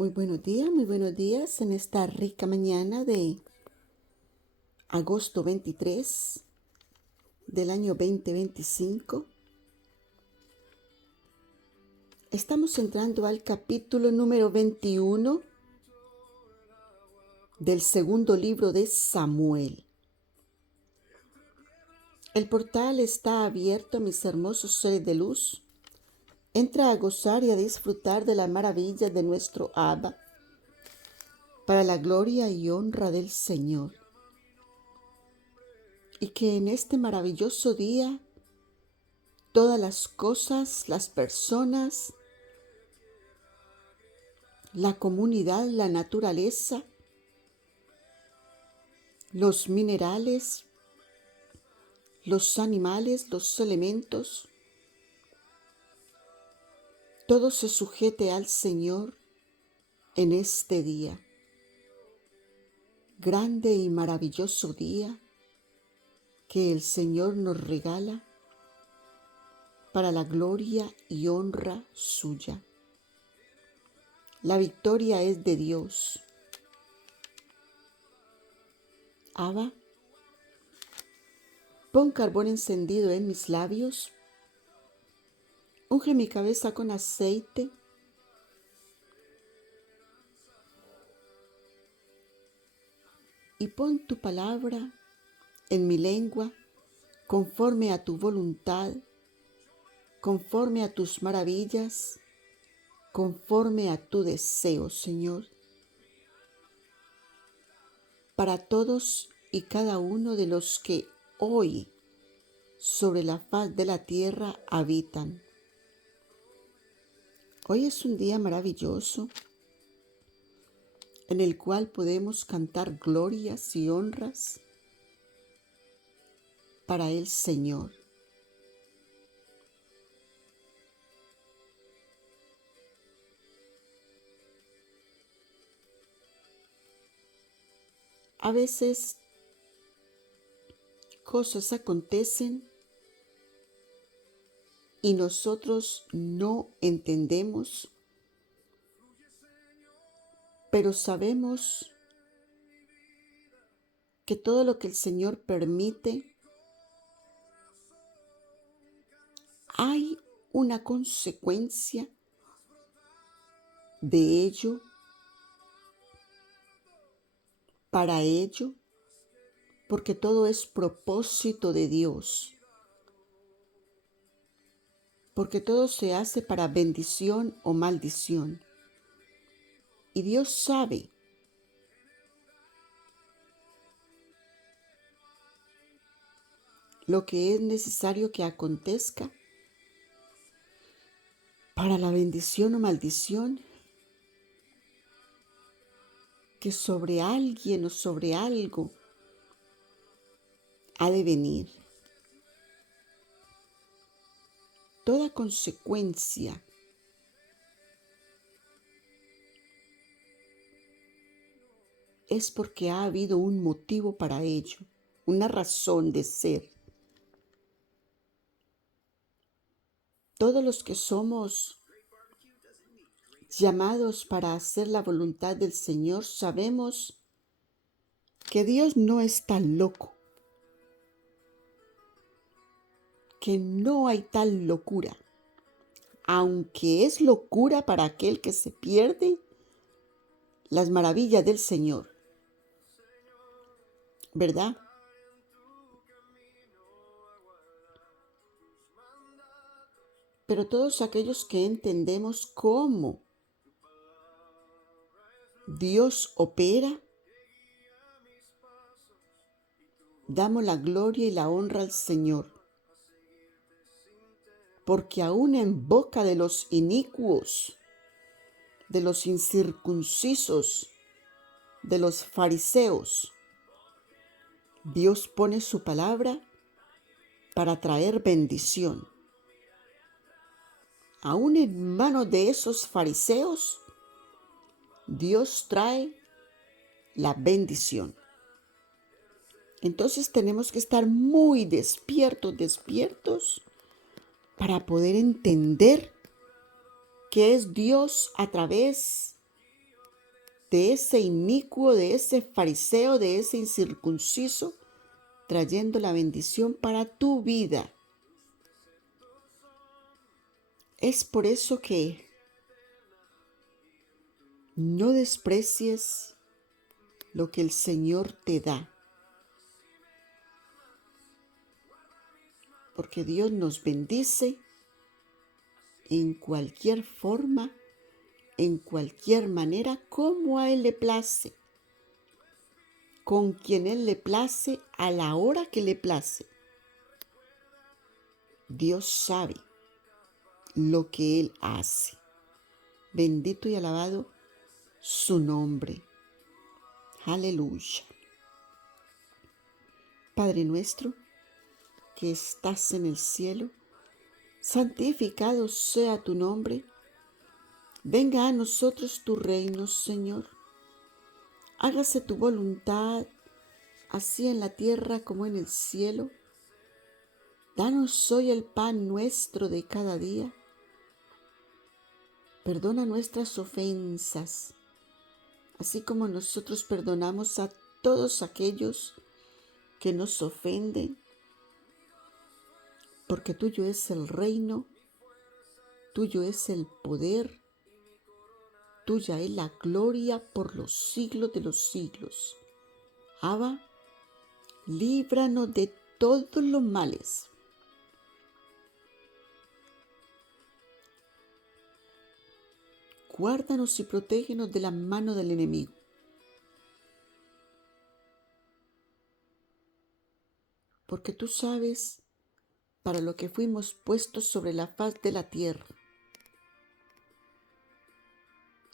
Muy buenos días en esta rica mañana de agosto 23 del año 2025. Estamos entrando al capítulo número 21 del segundo libro de Samuel. El portal está abierto, mis hermosos seres de luz. Entra a gozar y a disfrutar de las maravillas de nuestro Abba, para la gloria y honra del Señor. Y que en este maravilloso día todas las cosas, las personas, la comunidad, la naturaleza, los minerales, los animales, los elementos, todo se sujete al Señor en este día. Grande y maravilloso día que el Señor nos regala para la gloria y honra suya. La victoria es de Dios. Abba, pon carbón encendido en mis labios, unge mi cabeza con aceite, y pon tu palabra en mi lengua, conforme a tu voluntad, conforme a tus maravillas, conforme a tu deseo, Señor, para todos y cada uno de los que hoy sobre la faz de la tierra habitan. Hoy es un día maravilloso en el cual podemos cantar glorias y honras para el Señor. A veces cosas acontecen y nosotros no entendemos, pero sabemos que todo lo que el Señor permite, hay una consecuencia de ello, para ello, porque todo es propósito de Dios, porque todo se hace para bendición o maldición. Y Dios sabe lo que es necesario que acontezca para la bendición o maldición que sobre alguien o sobre algo ha de venir. Toda consecuencia es porque ha habido un motivo para ello, una razón de ser. Todos los que somos llamados para hacer la voluntad del Señor sabemos que Dios no está loco, que no hay tal locura, aunque es locura para aquel que se pierde las maravillas del Señor, ¿verdad? Pero todos aquellos que entendemos cómo Dios opera, damos la gloria y la honra al Señor, porque aún en boca de los inicuos, de los incircuncisos, de los fariseos, Dios pone su palabra para traer bendición. Aún en manos de esos fariseos, Dios trae la bendición. Entonces tenemos que estar muy despiertos para poder entender que es Dios a través de ese inicuo, de ese fariseo, de ese incircunciso, trayendo la bendición para tu vida. Es por eso que no desprecies lo que el Señor te da, porque Dios nos bendice en cualquier forma, en cualquier manera, como a Él le place, con quien Él le place, a la hora que le place. Dios sabe lo que Él hace. Bendito y alabado su nombre. Aleluya. Padre nuestro, que estás en el cielo, santificado sea tu nombre. Venga a nosotros tu reino, Señor. Hágase tu voluntad, así en la tierra como en el cielo. Danos hoy el pan nuestro de cada día. Perdona nuestras ofensas, así como nosotros perdonamos a todos aquellos que nos ofenden, porque tuyo es el reino, tuyo es el poder, tuya es la gloria por los siglos de los siglos. Abba, líbranos de todos los males. Guárdanos y protégenos de la mano del enemigo. Porque tú sabes para lo que fuimos puestos sobre la faz de la tierra.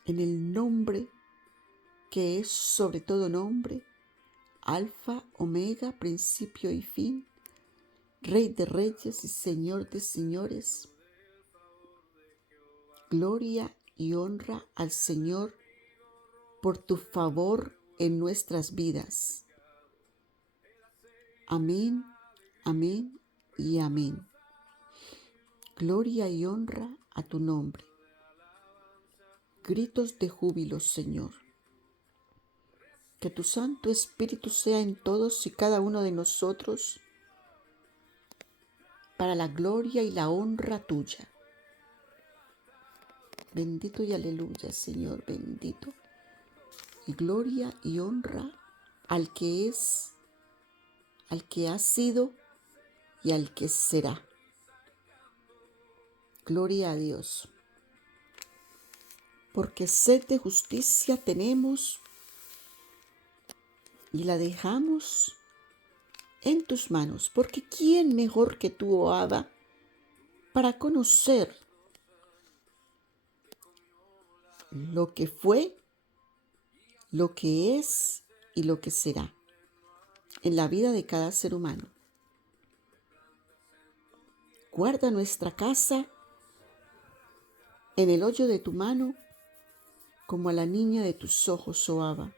En el nombre que es sobre todo nombre, Alfa, Omega, principio y fin, Rey de reyes y Señor de señores. Gloria y honra al Señor por tu favor en nuestras vidas. Amén, amén y amén. Gloria y honra a tu nombre. Gritos de júbilo, Señor. Que tu Santo Espíritu sea en todos y cada uno de nosotros para la gloria y la honra tuya. Bendito y aleluya, Señor, bendito. Y gloria y honra al que es, al que ha sido y al que será. Gloria a Dios. Porque sed de justicia tenemos y la dejamos en tus manos. Porque ¿quién mejor que tú, oh Abba, para conocer lo que fue, lo que es y lo que será en la vida de cada ser humano? Guarda nuestra casa en el hoyo de tu mano, como a la niña de tus ojos, oh Abba.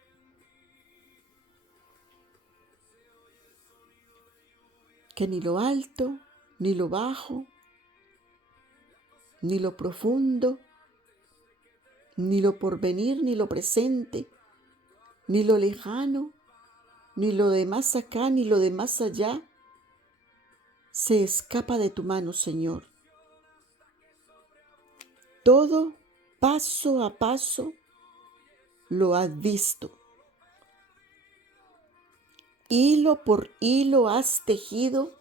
Que ni lo alto, ni lo bajo, ni lo profundo, ni lo porvenir, ni lo presente, ni lo lejano, ni lo de más acá, ni lo de más allá, se escapa de tu mano, Señor. Todo, paso a paso, lo has visto. Hilo por hilo has tejido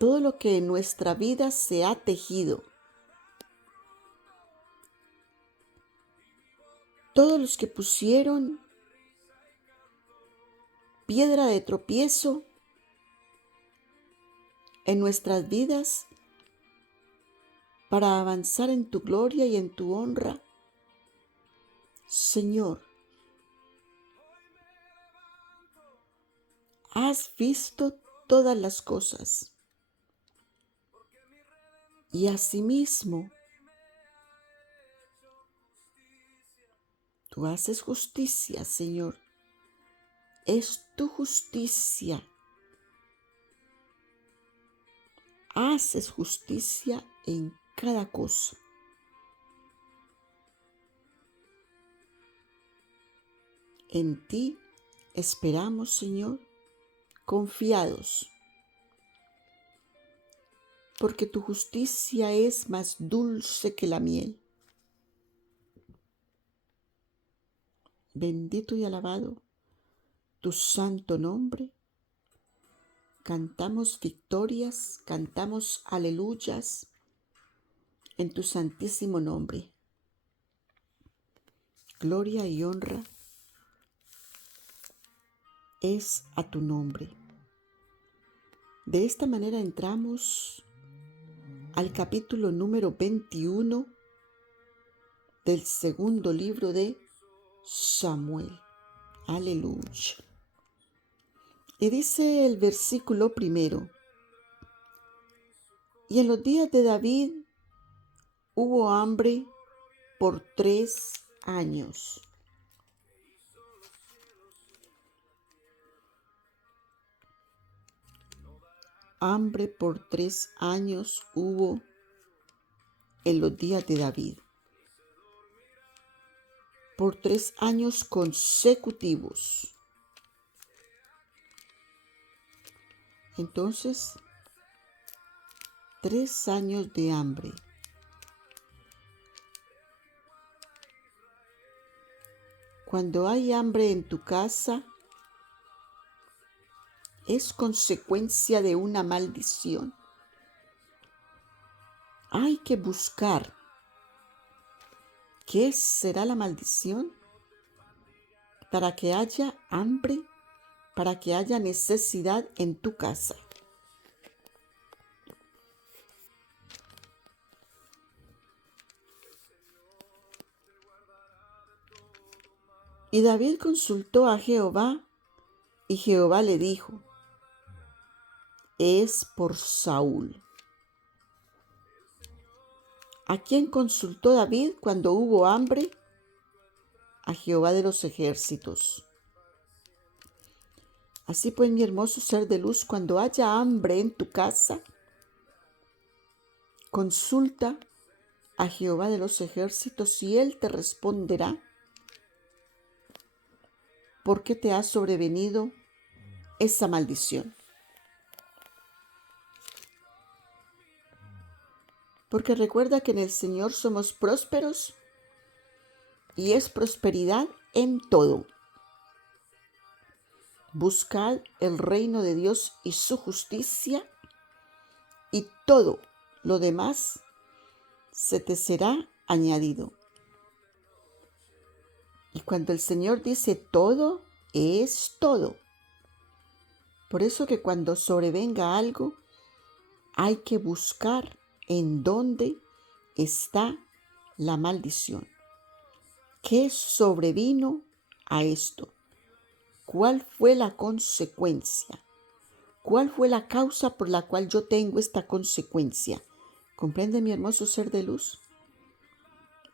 todo lo que en nuestra vida se ha tejido. Todos los que pusieron piedra de tropiezo en nuestras vidas para avanzar en tu gloria y en tu honra, Señor, has visto todas las cosas y asimismo tú haces justicia, Señor. Es tu justicia. Haces justicia en cada cosa. En ti esperamos, Señor, confiados, porque tu justicia es más dulce que la miel. Bendito y alabado tu santo nombre. Cantamos victorias, cantamos aleluyas en tu santísimo nombre. Gloria y honra es a tu nombre. De esta manera entramos al capítulo número 21 del segundo libro de Samuel. Aleluya. Y dice el versículo primero: y en los días de David hubo hambre por 3 años. Hambre por 3 años hubo en los días de David. Por 3 años consecutivos. Entonces, 3 años de hambre. Cuando hay hambre en tu casa, es consecuencia de una maldición. Hay que buscar qué será la maldición para que haya hambre, para que haya necesidad en tu casa. Y David consultó a Jehová, y Jehová le dijo: es por Saúl. ¿A quién consultó David cuando hubo hambre? A Jehová de los ejércitos. Así pues, mi hermoso ser de luz, cuando haya hambre en tu casa, consulta a Jehová de los ejércitos y Él te responderá por qué te ha sobrevenido esa maldición. Porque recuerda que en el Señor somos prósperos y es prosperidad en todo. Buscad el reino de Dios y su justicia, y todo lo demás se te será añadido. Y cuando el Señor dice todo, es todo. Por eso que cuando sobrevenga algo, hay que buscar en dónde está la maldición. ¿Qué sobrevino a esto? ¿Cuál fue la consecuencia? ¿Cuál fue la causa por la cual yo tengo esta consecuencia? ¿Comprende, mi hermoso ser de luz?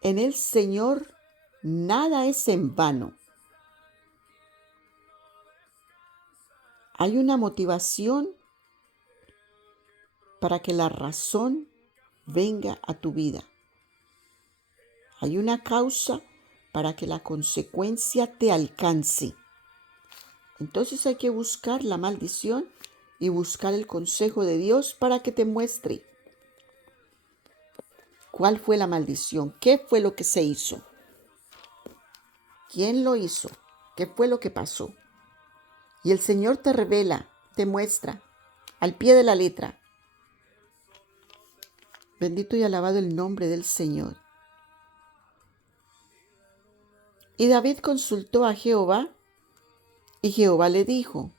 En el Señor nada es en vano. Hay una motivación para que la razón venga a tu vida. Hay una causa para que la consecuencia te alcance. Entonces hay que buscar la maldición y buscar el consejo de Dios para que te muestre cuál fue la maldición, qué fue lo que se hizo, quién lo hizo, qué fue lo que pasó. Y el Señor te revela, te muestra al pie de la letra. Bendito y alabado el nombre del Señor. Y David consultó a Jehová, y Jehová le dijo: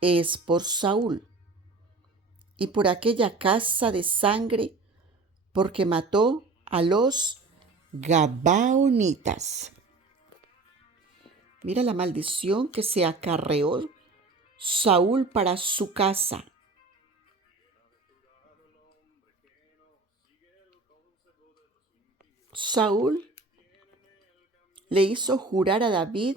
es por Saúl y por aquella casa de sangre, porque mató a los Gabaonitas. Mira la maldición que se acarreó Saúl para su casa. Saúl le hizo jurar a David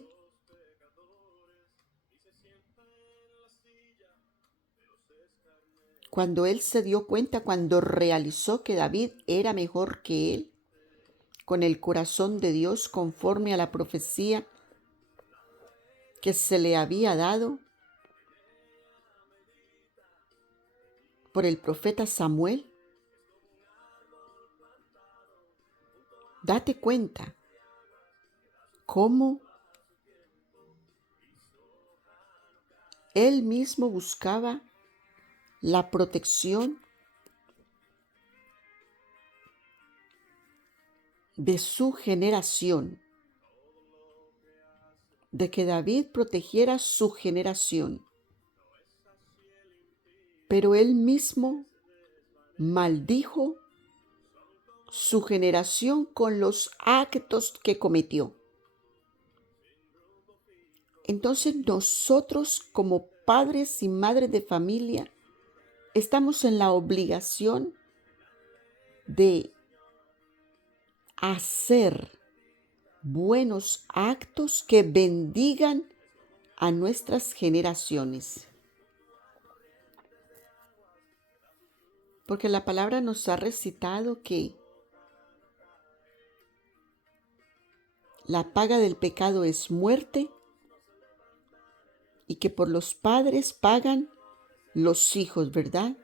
cuando él se dio cuenta, cuando realizó que David era mejor que él, con el corazón de Dios conforme a la profecía que se le había dado por el profeta Samuel, date cuenta cómo él mismo buscaba la protección de su generación, de que David protegiera su generación. Pero él mismo maldijo su generación con los actos que cometió. Entonces nosotros como padres y madres de familia estamos en la obligación de hacer buenos actos que bendigan a nuestras generaciones. Porque la palabra nos ha recitado que la paga del pecado es muerte y que por los padres pagan los hijos, ¿verdad?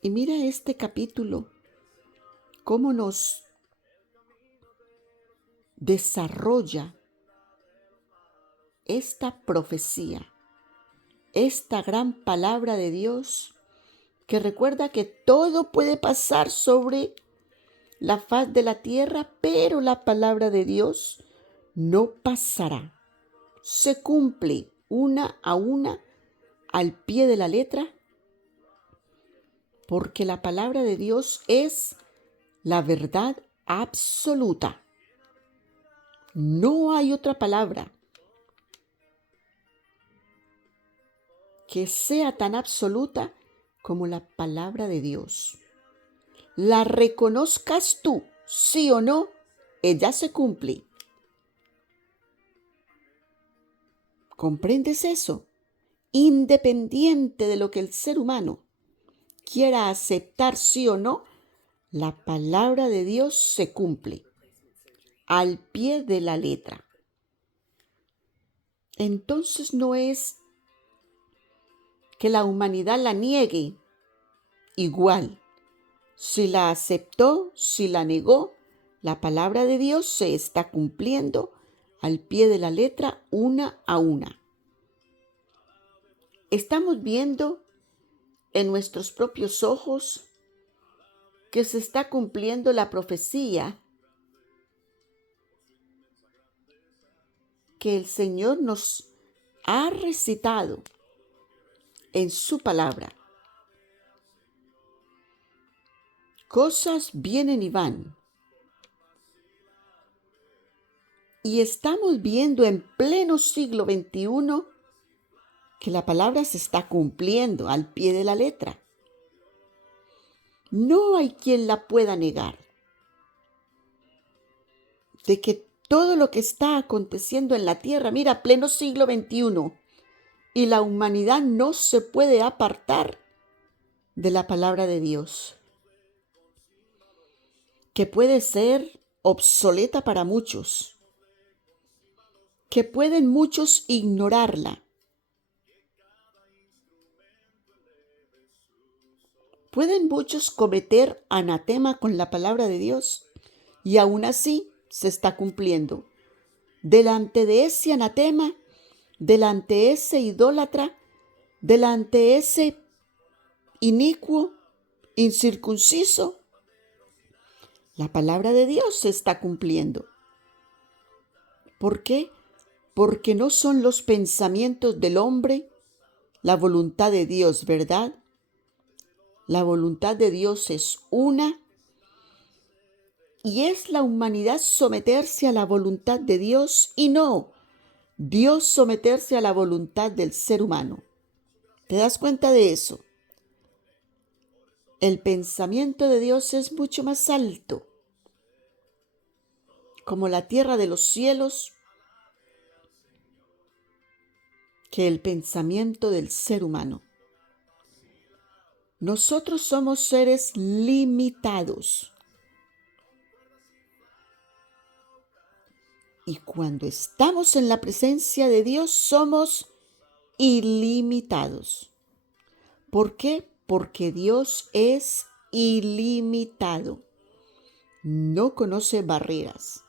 Y mira este capítulo, cómo nos desarrolla esta profecía, esta gran palabra de Dios que recuerda que todo puede pasar sobre la faz de la tierra, pero la palabra de Dios no pasará. Se cumple una a una al pie de la letra, porque la palabra de Dios es la verdad absoluta. No hay otra palabra que sea tan absoluta como la palabra de Dios. La reconozcas tú, sí o no, ella se cumple. ¿Comprendes eso? Independiente de lo que el ser humano quiera aceptar, sí o no, la palabra de Dios se cumple al pie de la letra. Entonces no es que la humanidad la niegue igual. Si la aceptó, si la negó, la palabra de Dios se está cumpliendo al pie de la letra una a una. Estamos viendo en nuestros propios ojos que se está cumpliendo la profecía que el Señor nos ha recitado en su palabra. Cosas vienen y van. Y estamos viendo en pleno siglo XXI que la palabra se está cumpliendo al pie de la letra. No hay quien la pueda negar. De que todo lo que está aconteciendo en la tierra, mira, pleno siglo XXI, y la humanidad no se puede apartar de la palabra de Dios, que puede ser obsoleta para muchos, que pueden muchos ignorarla. Pueden muchos cometer anatema con la palabra de Dios y aún así se está cumpliendo. Delante de ese anatema, delante de ese idólatra, delante de ese inicuo, incircunciso, la palabra de Dios se está cumpliendo. ¿Por qué? Porque no son los pensamientos del hombre la voluntad de Dios, ¿verdad? La voluntad de Dios es una y es la humanidad someterse a la voluntad de Dios y no Dios someterse a la voluntad del ser humano. ¿Te das cuenta de eso? El pensamiento de Dios es mucho más alto, como la tierra de los cielos, que el pensamiento del ser humano. Nosotros somos seres limitados. Y cuando estamos en la presencia de Dios somos ilimitados. ¿Por qué? Porque Dios es ilimitado. No conoce barreras.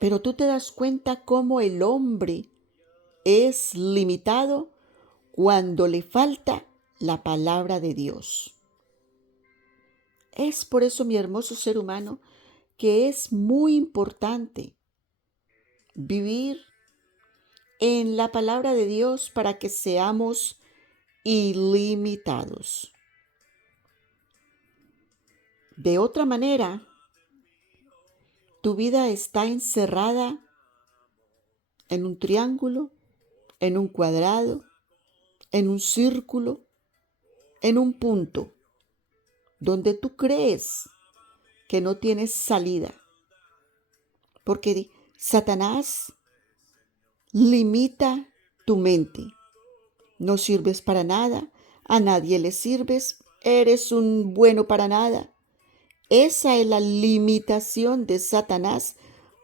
Pero tú te das cuenta cómo el hombre es limitado cuando le falta la palabra de Dios. Es por eso, mi hermoso ser humano, que es muy importante vivir en la palabra de Dios para que seamos ilimitados. De otra manera, tu vida está encerrada en un triángulo, en un cuadrado, en un círculo, en un punto, donde tú crees que no tienes salida, porque Satanás limita tu mente. No sirves para nada, a nadie le sirves, eres un bueno para nada. Esa es la limitación de Satanás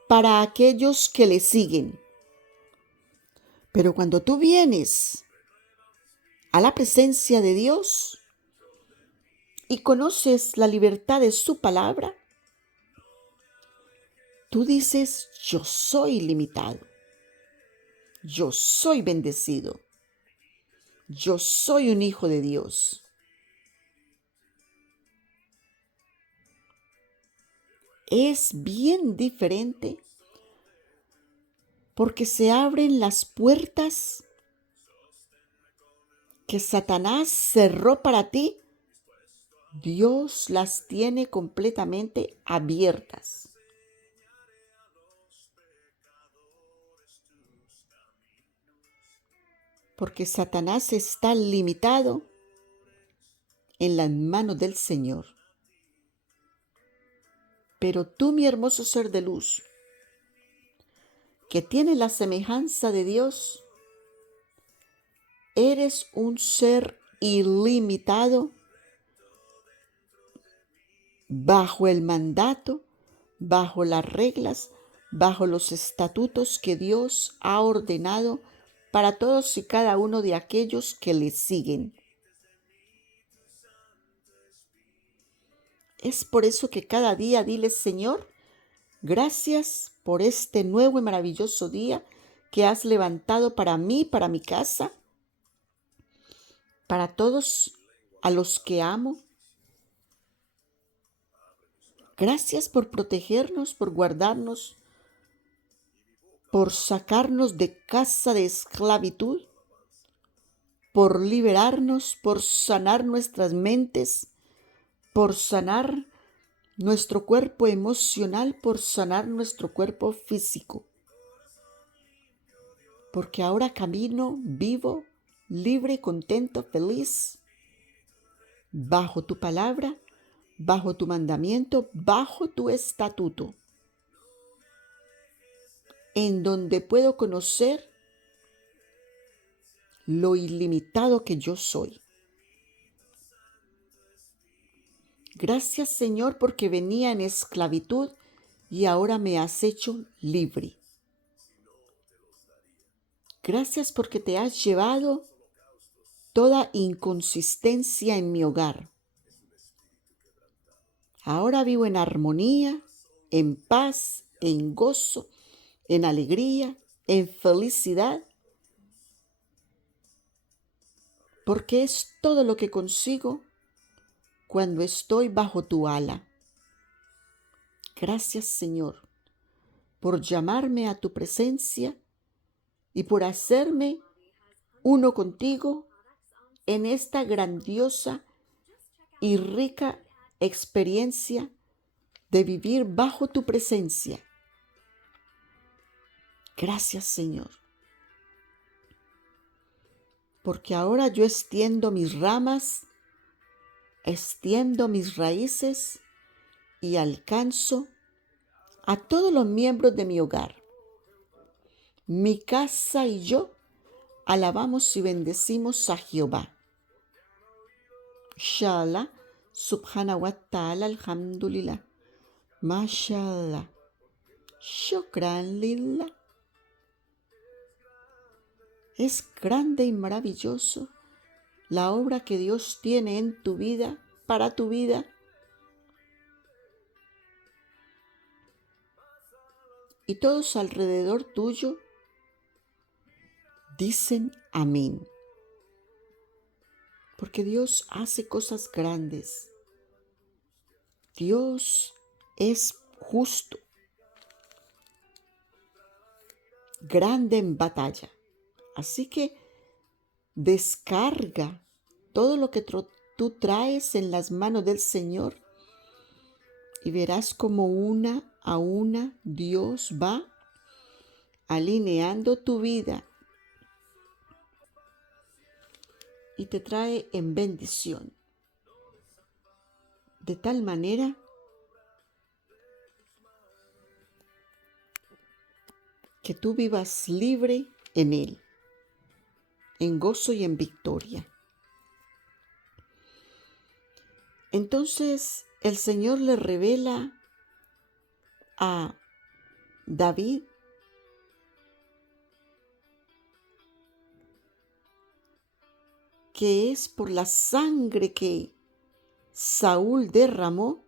para aquellos que le siguen. Pero cuando tú vienes a la presencia de Dios y conoces la libertad de su palabra, tú dices, yo soy limitado, yo soy bendecido, yo soy un hijo de Dios. Es bien diferente porque se abren las puertas que Satanás cerró para ti. Dios las tiene completamente abiertas. Porque Satanás está limitado en las manos del Señor. Pero tú, mi hermoso ser de luz, que tiene la semejanza de Dios, eres un ser ilimitado bajo el mandato, bajo las reglas, bajo los estatutos que Dios ha ordenado para todos y cada uno de aquellos que le siguen. Es por eso que cada día dile, Señor, gracias por este nuevo y maravilloso día que has levantado para mí, para mi casa, para todos a los que amo. Gracias por protegernos, por guardarnos, por sacarnos de casa de esclavitud, por liberarnos, por sanar nuestras mentes, por sanar nuestro cuerpo emocional, por sanar nuestro cuerpo físico. Porque ahora camino vivo, libre, contento, feliz, bajo tu palabra, bajo tu mandamiento, bajo tu estatuto, en donde puedo conocer lo ilimitado que yo soy. Gracias, Señor, porque venía en esclavitud y ahora me has hecho libre. Gracias porque te has llevado toda inconsistencia en mi hogar. Ahora vivo en armonía, en paz, en gozo, en alegría, en felicidad, porque es todo lo que consigo cuando estoy bajo tu ala. Gracias, Señor, por llamarme a tu presencia y por hacerme uno contigo en esta grandiosa y rica experiencia de vivir bajo tu presencia. Gracias, Señor, porque ahora yo extiendo mis ramas, extiendo mis raíces y alcanzo a todos los miembros de mi hogar. Mi casa y yo alabamos y bendecimos a Jehová. Shallah, subhanahu wa ta'ala, alhamdulillah, mashallah. Shukran lillah. Es grande y maravilloso la obra que Dios tiene en tu vida, para tu vida. Y todos alrededor tuyo dicen amén. Porque Dios hace cosas grandes. Dios es justo, grande en batalla. Así que descarga todo lo que tú traes en las manos del Señor y verás como una a una Dios va alineando tu vida y te trae en bendición. De tal manera que tú vivas libre en Él, en gozo y en victoria. Entonces el Señor le revela a David que es por la sangre que Saúl derramó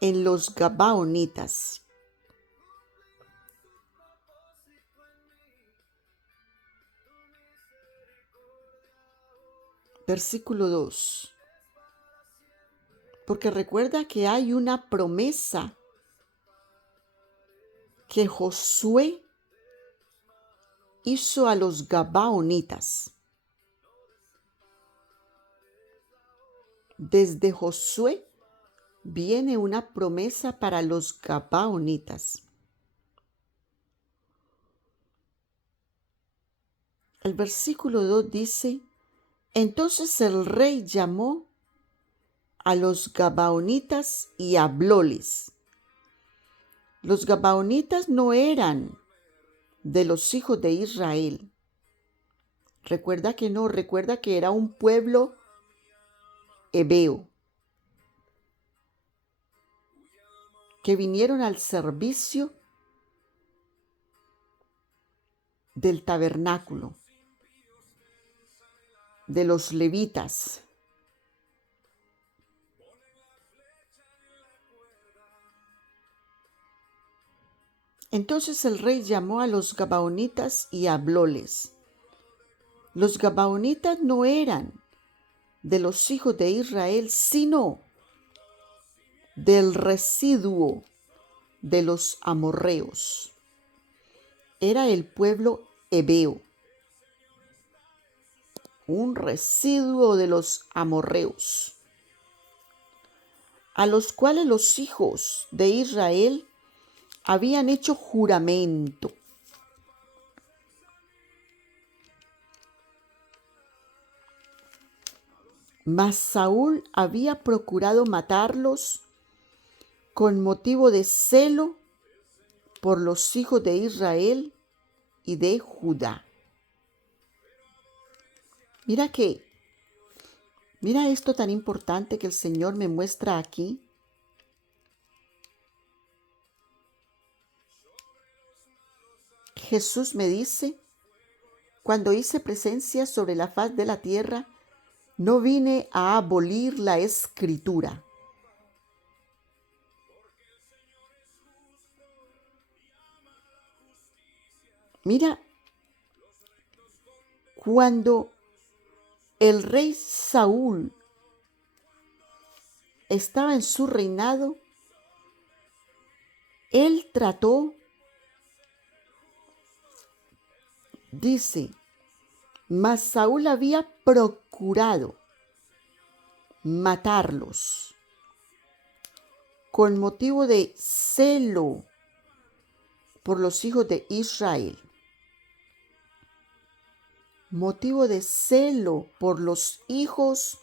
en los Gabaonitas. Versículo 2. Porque recuerda que hay una promesa que Josué hizo a los Gabaonitas. Desde Josué viene una promesa para los Gabaonitas. El versículo 2 dice: entonces el rey llamó a los Gabaonitas y hablóles. Los Gabaonitas no eran de los hijos de Israel. Recuerda que era un pueblo hebeo que vinieron al servicio del tabernáculo, de los levitas. Entonces el rey llamó a los Gabaonitas y hablóles. Los Gabaonitas no eran de los hijos de Israel, sino del residuo de los amorreos. Era el pueblo hebeo, un residuo de los amorreos, a los cuales los hijos de Israel habían hecho juramento. Mas Saúl había procurado matarlos con motivo de celo por los hijos de Israel y de Judá. Mira esto tan importante que el Señor me muestra aquí. Jesús me dice: cuando hice presencia sobre la faz de la tierra, no vine a abolir la escritura. Mira, cuando el rey Saúl estaba en su reinado, él trató, dice, mas Saúl había procurado matarlos con motivo de celo por los hijos de Israel. Motivo de celo por los hijos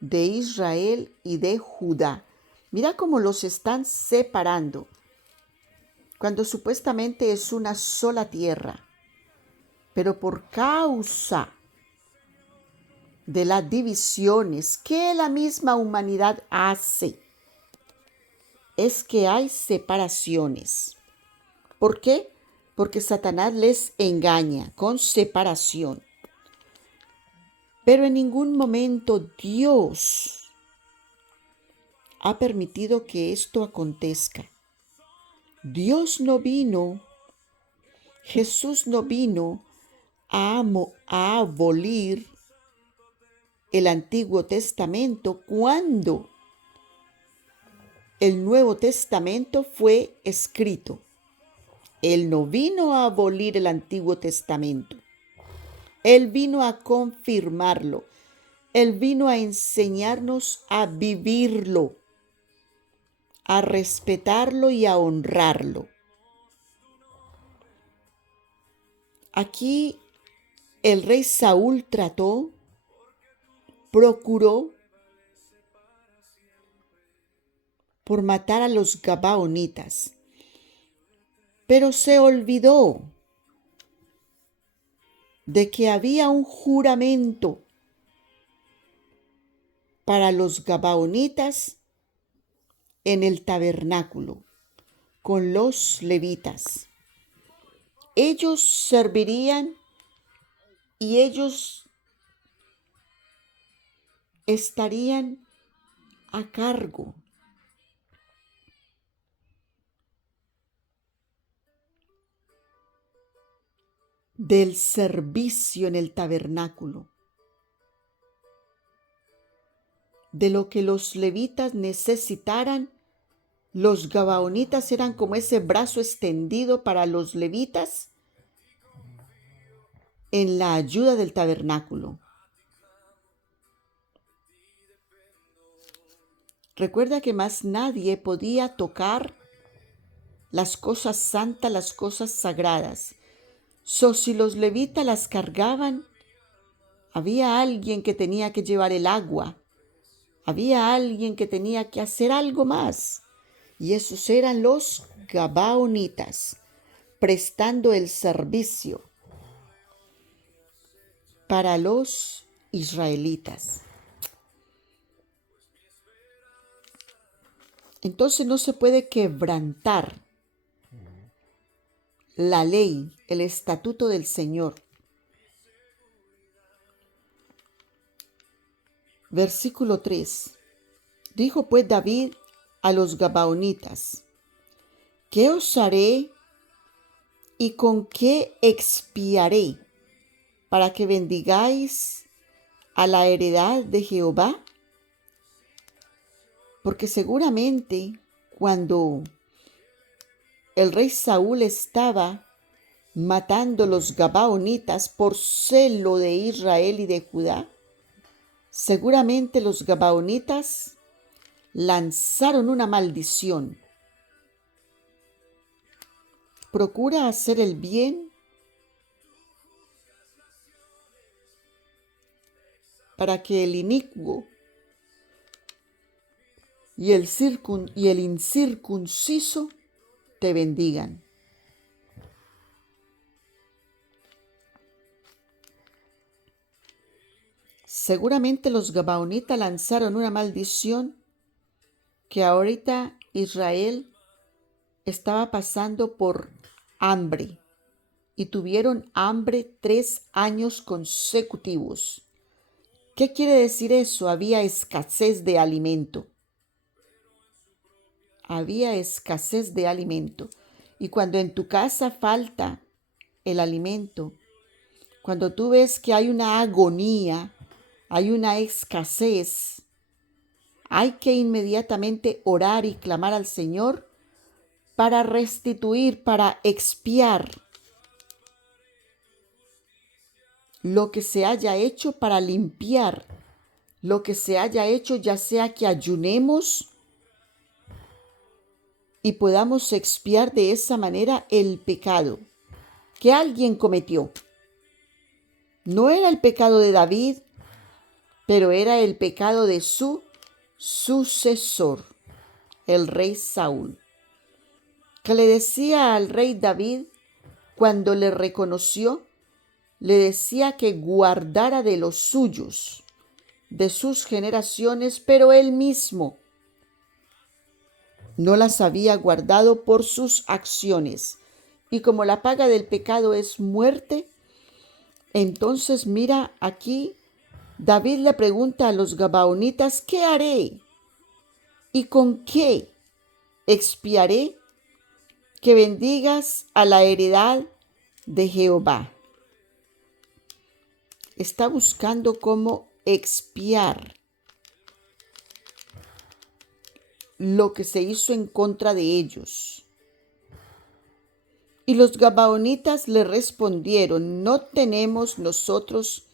de Israel y de Judá. Mira cómo los están separando, cuando supuestamente es una sola tierra. Pero por causa de las divisiones que la misma humanidad hace es que hay separaciones. ¿Por qué? Porque Satanás les engaña con separación. Pero en ningún momento Dios ha permitido que esto acontezca. Jesús no vino a abolir el Antiguo Testamento cuando el Nuevo Testamento fue escrito. Él no vino a abolir el Antiguo Testamento. Él vino a confirmarlo. Él vino a enseñarnos a vivirlo, a respetarlo y a honrarlo. Aquí el rey Saúl procuró por matar a los gabaonitas, pero se olvidó de que había un juramento para los gabaonitas en el tabernáculo con los levitas. Ellos servirían y ellos estarían a cargo del servicio en el tabernáculo, de lo que los levitas necesitaran. Los gabaonitas eran como ese brazo extendido para los levitas en la ayuda del tabernáculo. Recuerda que más nadie podía tocar las cosas santas, las cosas sagradas. Si los levitas las cargaban, había alguien que tenía que llevar el agua, había alguien que tenía que hacer algo más. Y esos eran los gabaonitas, prestando el servicio para los israelitas. Entonces no se puede quebrantar la ley, el estatuto del Señor. Versículo 3. Dijo pues David a los gabaonitas: ¿qué os haré y con qué expiaré para que bendigáis a la heredad de Jehová? Porque seguramente cuando el rey Saúl estaba matando los gabaonitas por celo de Israel y de Judá, seguramente los gabaonitas lanzaron una maldición. Procura hacer el bien para que el inicuo y el incircunciso te bendigan. Seguramente los gabaonitas lanzaron una maldición que ahorita Israel estaba pasando por hambre y tuvieron hambre 3 años consecutivos. ¿Qué quiere decir eso? Había escasez de alimento. Había escasez de alimento. Y cuando en tu casa falta el alimento, cuando tú ves que hay una agonía, hay una escasez, hay que inmediatamente orar y clamar al Señor para restituir, para expiar lo que se haya hecho, para limpiar lo que se haya hecho, ya sea que ayunemos y podamos expiar de esa manera el pecado que alguien cometió. No era el pecado de David, pero era el pecado de su sucesor, el rey Saúl, que le decía al rey David, cuando le reconoció, le decía que guardara de los suyos, de sus generaciones, pero él mismo no las había guardado por sus acciones. Y como la paga del pecado es muerte, entonces mira aquí, David le pregunta a los gabaonitas, ¿qué haré? ¿Y con qué expiaré? Que bendigas a la heredad de Jehová. Está buscando cómo expiar lo que se hizo en contra de ellos. Y los gabaonitas le respondieron, no tenemos nosotros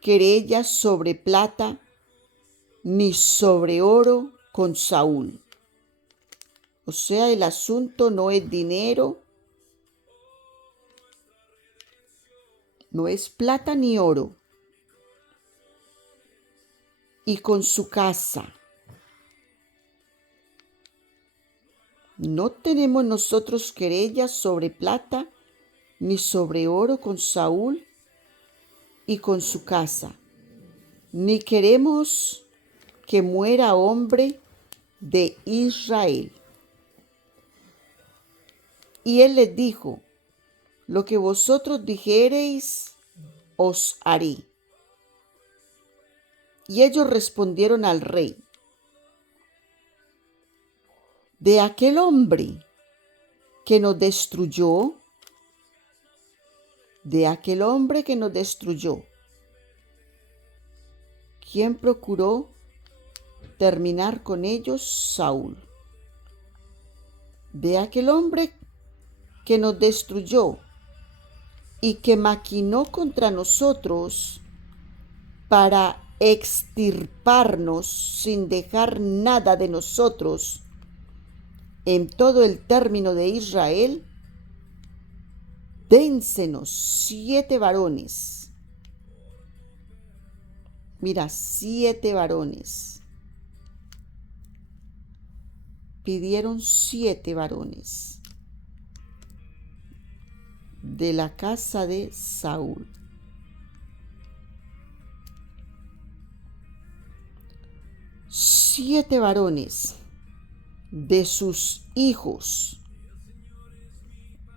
querella sobre plata ni sobre oro con Saúl. O sea, el asunto no es dinero, no es plata ni oro. Y con su casa. No tenemos nosotros querellas sobre plata ni sobre oro con Saúl y con su casa, ni queremos que muera hombre de Israel. Y él les dijo, lo que vosotros dijereis, os haré. Y ellos respondieron al rey, de aquel hombre que nos destruyó, ¿quién procuró terminar con ellos? Saúl. De aquel hombre que nos destruyó y que maquinó contra nosotros para extirparnos sin dejar nada de nosotros en todo el término de Israel, dénsenos 7 varones. Mira, 7 varones. Pidieron 7 varones de la casa de Saúl. 7 varones de sus hijos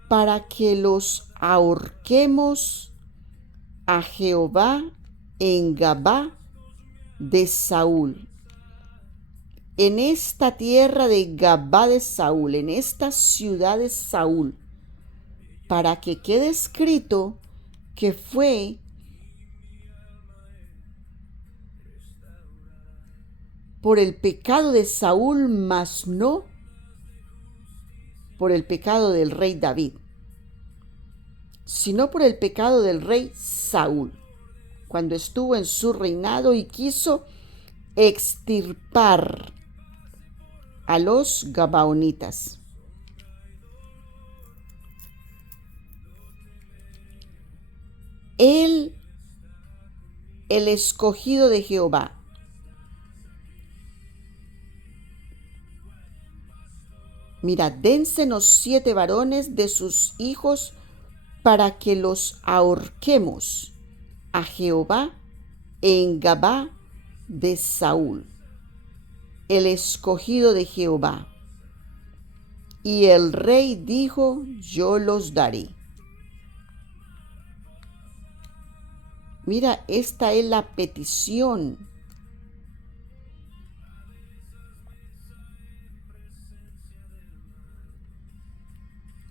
para que los ahorquemos a Jehová en Gabá de Saúl. En esta tierra de Gabá de Saúl, en esta ciudad de Saúl, para que quede escrito que fue por el pecado de Saúl, mas no por el pecado del rey David, sino por el pecado del rey Saúl, cuando estuvo en su reinado y quiso extirpar a los gabaonitas. Él, el escogido de Jehová, mira, dénsenos 7 varones de sus hijos para que los ahorquemos a Jehová en Gabá de Saúl, el escogido de Jehová. Y el rey dijo, yo los daré. Mira, esta es la petición.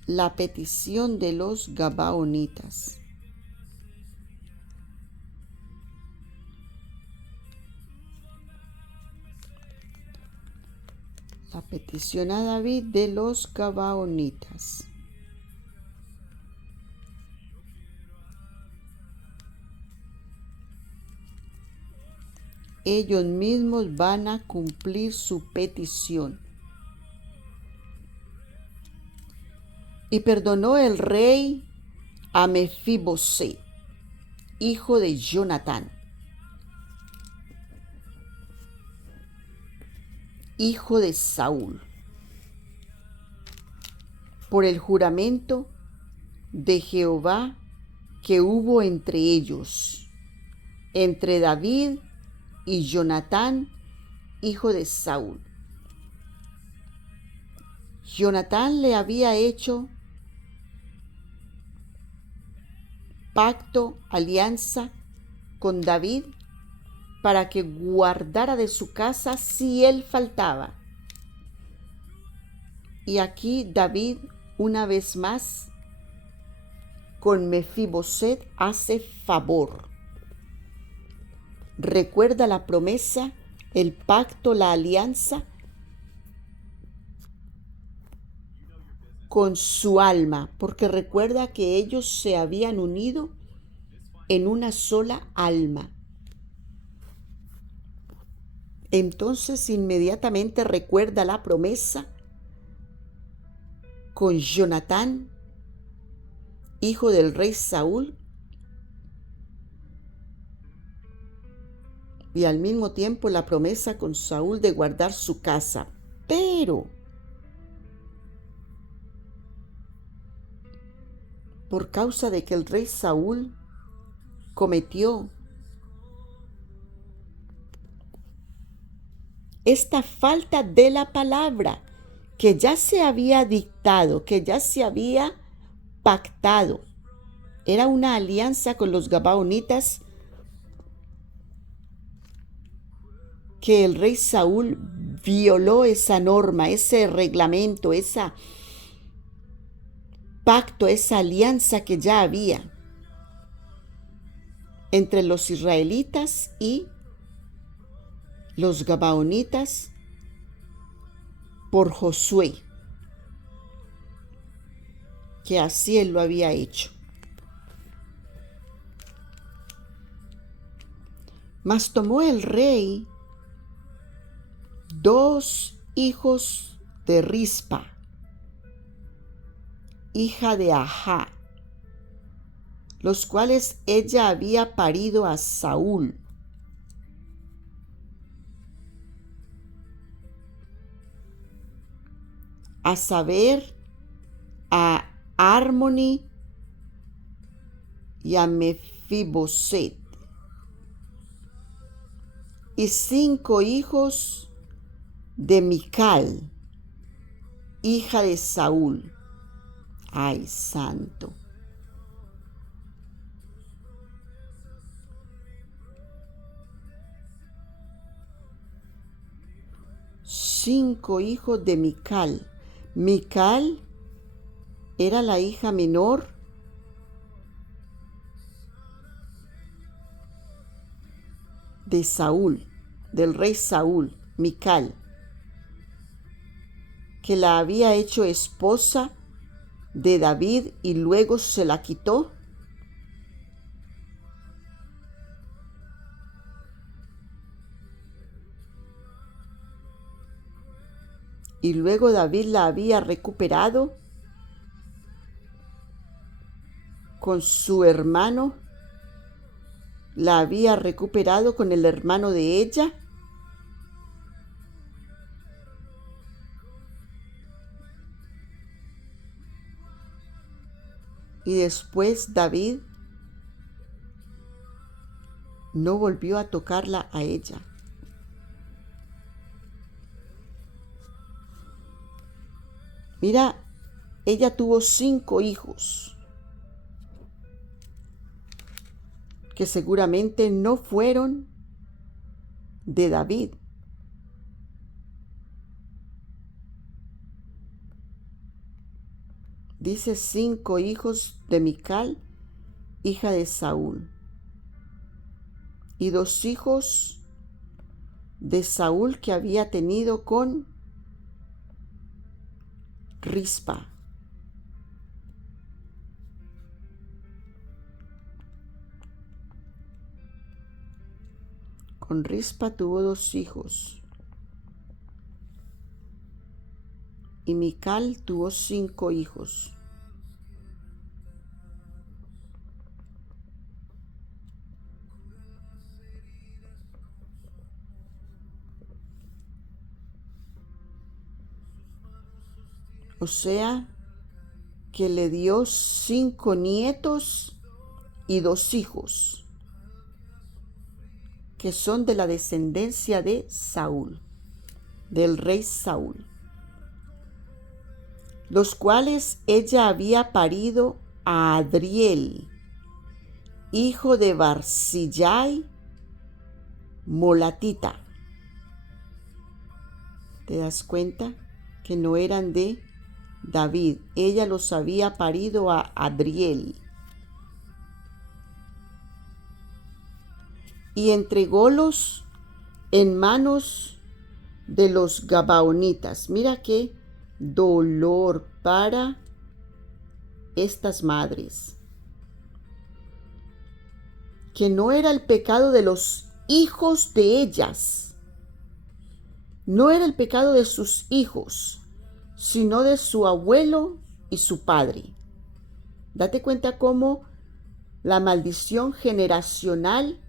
La petición de los gabaonitas. La petición a David de los gabaonitas. Ellos mismos van a cumplir su petición. Y perdonó el rey a Mefibosé, hijo de Jonatán, hijo de Saúl, por el juramento de Jehová que hubo entre ellos, entre David y Jonatán, hijo de Saúl. Jonatán le había hecho pacto, alianza con David para que guardara de su casa si él faltaba. Y aquí David, una vez más, con Mefiboset hace favor. Recuerda la promesa, el pacto, la alianza con su alma, porque recuerda que ellos se habían unido en una sola alma. Entonces inmediatamente recuerda la promesa con Jonatán, hijo del rey Saúl, y al mismo tiempo la promesa con Saúl de guardar su casa. Pero por causa de que el rey Saúl cometió esta falta de la palabra que ya se había dictado, que ya se había pactado, era una alianza con los gabaonitas que el rey Saúl violó esa norma, ese reglamento, ese pacto, esa alianza que ya había entre los israelitas y los gabaonitas por Josué, que así él lo había hecho. Mas tomó el rey 2 hijos de Rispa, hija de Ajá, los cuales ella había parido a Saúl. A saber, a Armoni y a Mefiboset, y 5 hijos de Mical, hija de Saúl. ¡Ay, santo! Cinco hijos de Mical. Mical era la hija menor de Saúl, del rey Saúl, Mical, que la había hecho esposa de David y luego se la quitó. Y luego David la había recuperado con su hermano, la había recuperado con el hermano de ella. Y después David no volvió a tocarla a ella. Mira, ella tuvo 5 hijos que seguramente no fueron de David. Dice 5 hijos de Mical, hija de Saúl, y 2 hijos de Saúl que había tenido con Rispa. Con Rispa tuvo 2 hijos. Y Mical tuvo 5 hijos. O sea, que le dio 5 nietos y 2 hijos. que son de la descendencia de Saúl, del rey Saúl, los cuales ella había parido a Adriel, hijo de Barzillai, molatita. ¿Te das cuenta? Que no eran de David. Ella los había parido a Adriel. Y entrególos en manos de los gabaonitas. Mira qué dolor para estas madres. Que no era el pecado de los hijos de ellas. No era el pecado de sus hijos, sino de su abuelo y su padre. Date cuenta cómo la maldición generacional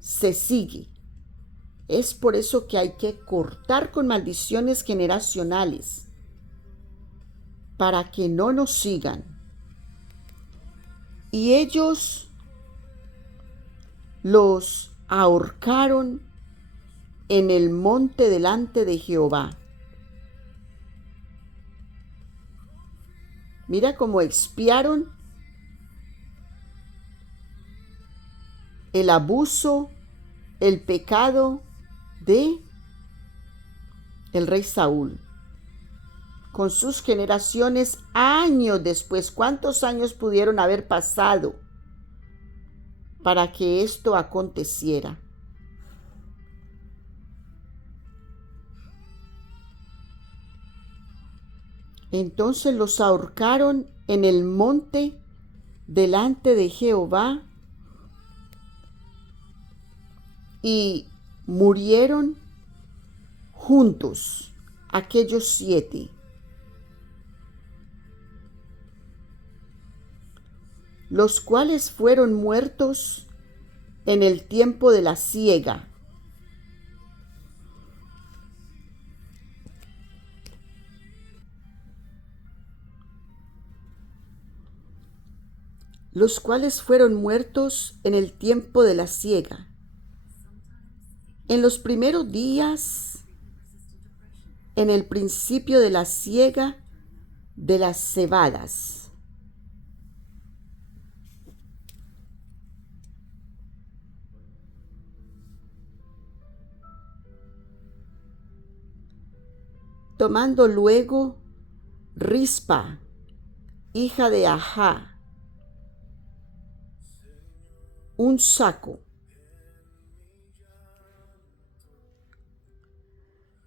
se sigue. Es por eso que hay que cortar con maldiciones generacionales, para que no nos sigan. Y ellos los ahorcaron en el monte delante de Jehová. Mira cómo expiaron el abuso, el pecado de el rey Saúl. Con sus generaciones años después. ¿Cuántos años pudieron haber pasado para que esto aconteciera? Entonces los ahorcaron en el monte delante de Jehová y murieron juntos aquellos 7. Los cuales fueron muertos en el tiempo de la siega. Los cuales fueron muertos en el tiempo de la siega. En los primeros días, en el principio de la siega de las cebadas. Tomando luego Rispa, hija de Ajá, un saco,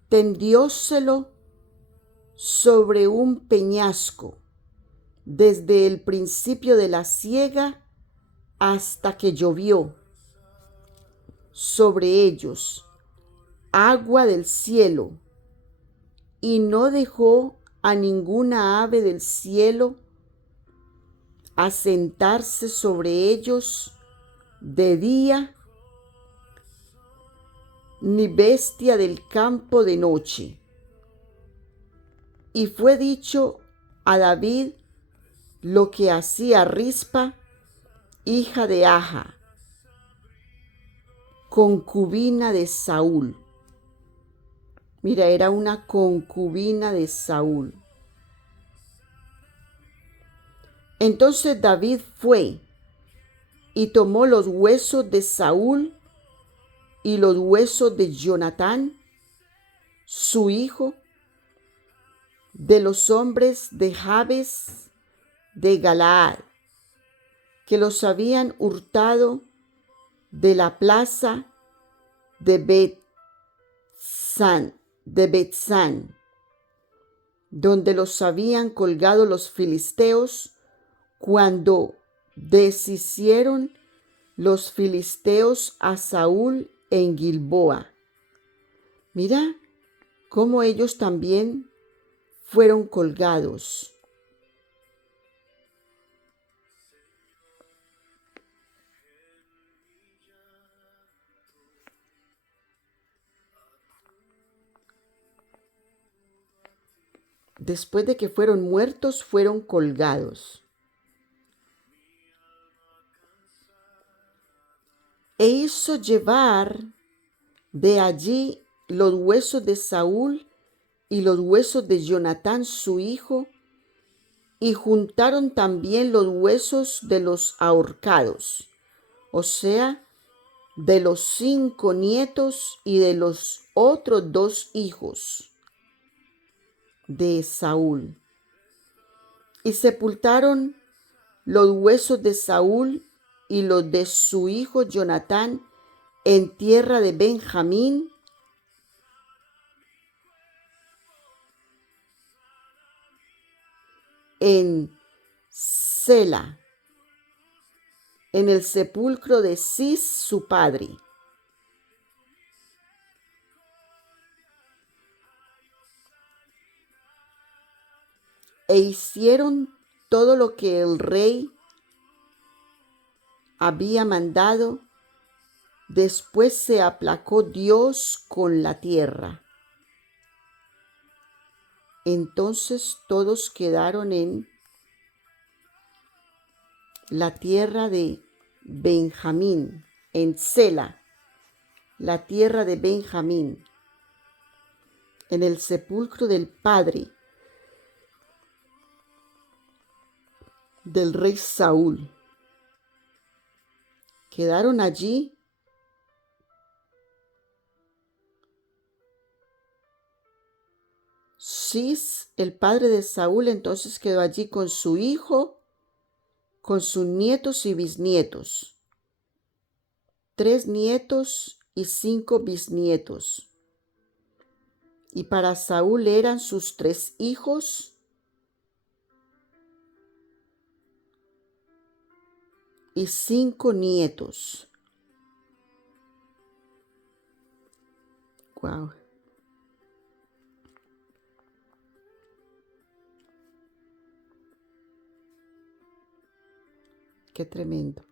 tendióselo sobre un peñasco desde el principio de la siega hasta que llovió sobre ellos agua del cielo, y no dejó a ninguna ave del cielo asentarse sobre ellos de día, ni bestia del campo de noche. Y fue dicho a David lo que hacía Rispa, hija de Aja, concubina de Saúl. Mira, era una concubina de Saúl. Entonces David fue y tomó los huesos de Saúl y los huesos de Jonatán, su hijo, de los hombres de Jabes de Galaad, que los habían hurtado de la plaza de Bethsan, donde los habían colgado los filisteos cuando deshicieron los filisteos a Saúl en Gilboa. Mira cómo ellos también fueron colgados. Después de que fueron muertos, fueron colgados. E hizo llevar de allí los huesos de Saúl y los huesos de Jonatán su hijo, y juntaron también los huesos de los ahorcados, o sea, de los 5 nietos y de los otros 2 hijos de Saúl. Y sepultaron los huesos de Saúl y los de su hijo Jonatán en tierra de Benjamín, en Sela, en el sepulcro de Cis su padre. E hicieron todo lo que el rey había mandado. Después se aplacó Dios con la tierra. Entonces todos quedaron en la tierra de Benjamín, en Sela, la tierra de Benjamín, en el sepulcro del padre del rey Saúl. Quedaron allí Cis, el padre de Saúl, entonces quedó allí con su hijo, con sus nietos y bisnietos, 3 nietos y 5 bisnietos. Y para Saúl eran sus 3 hijos y 5 nietos. Wow. Qué tremendo.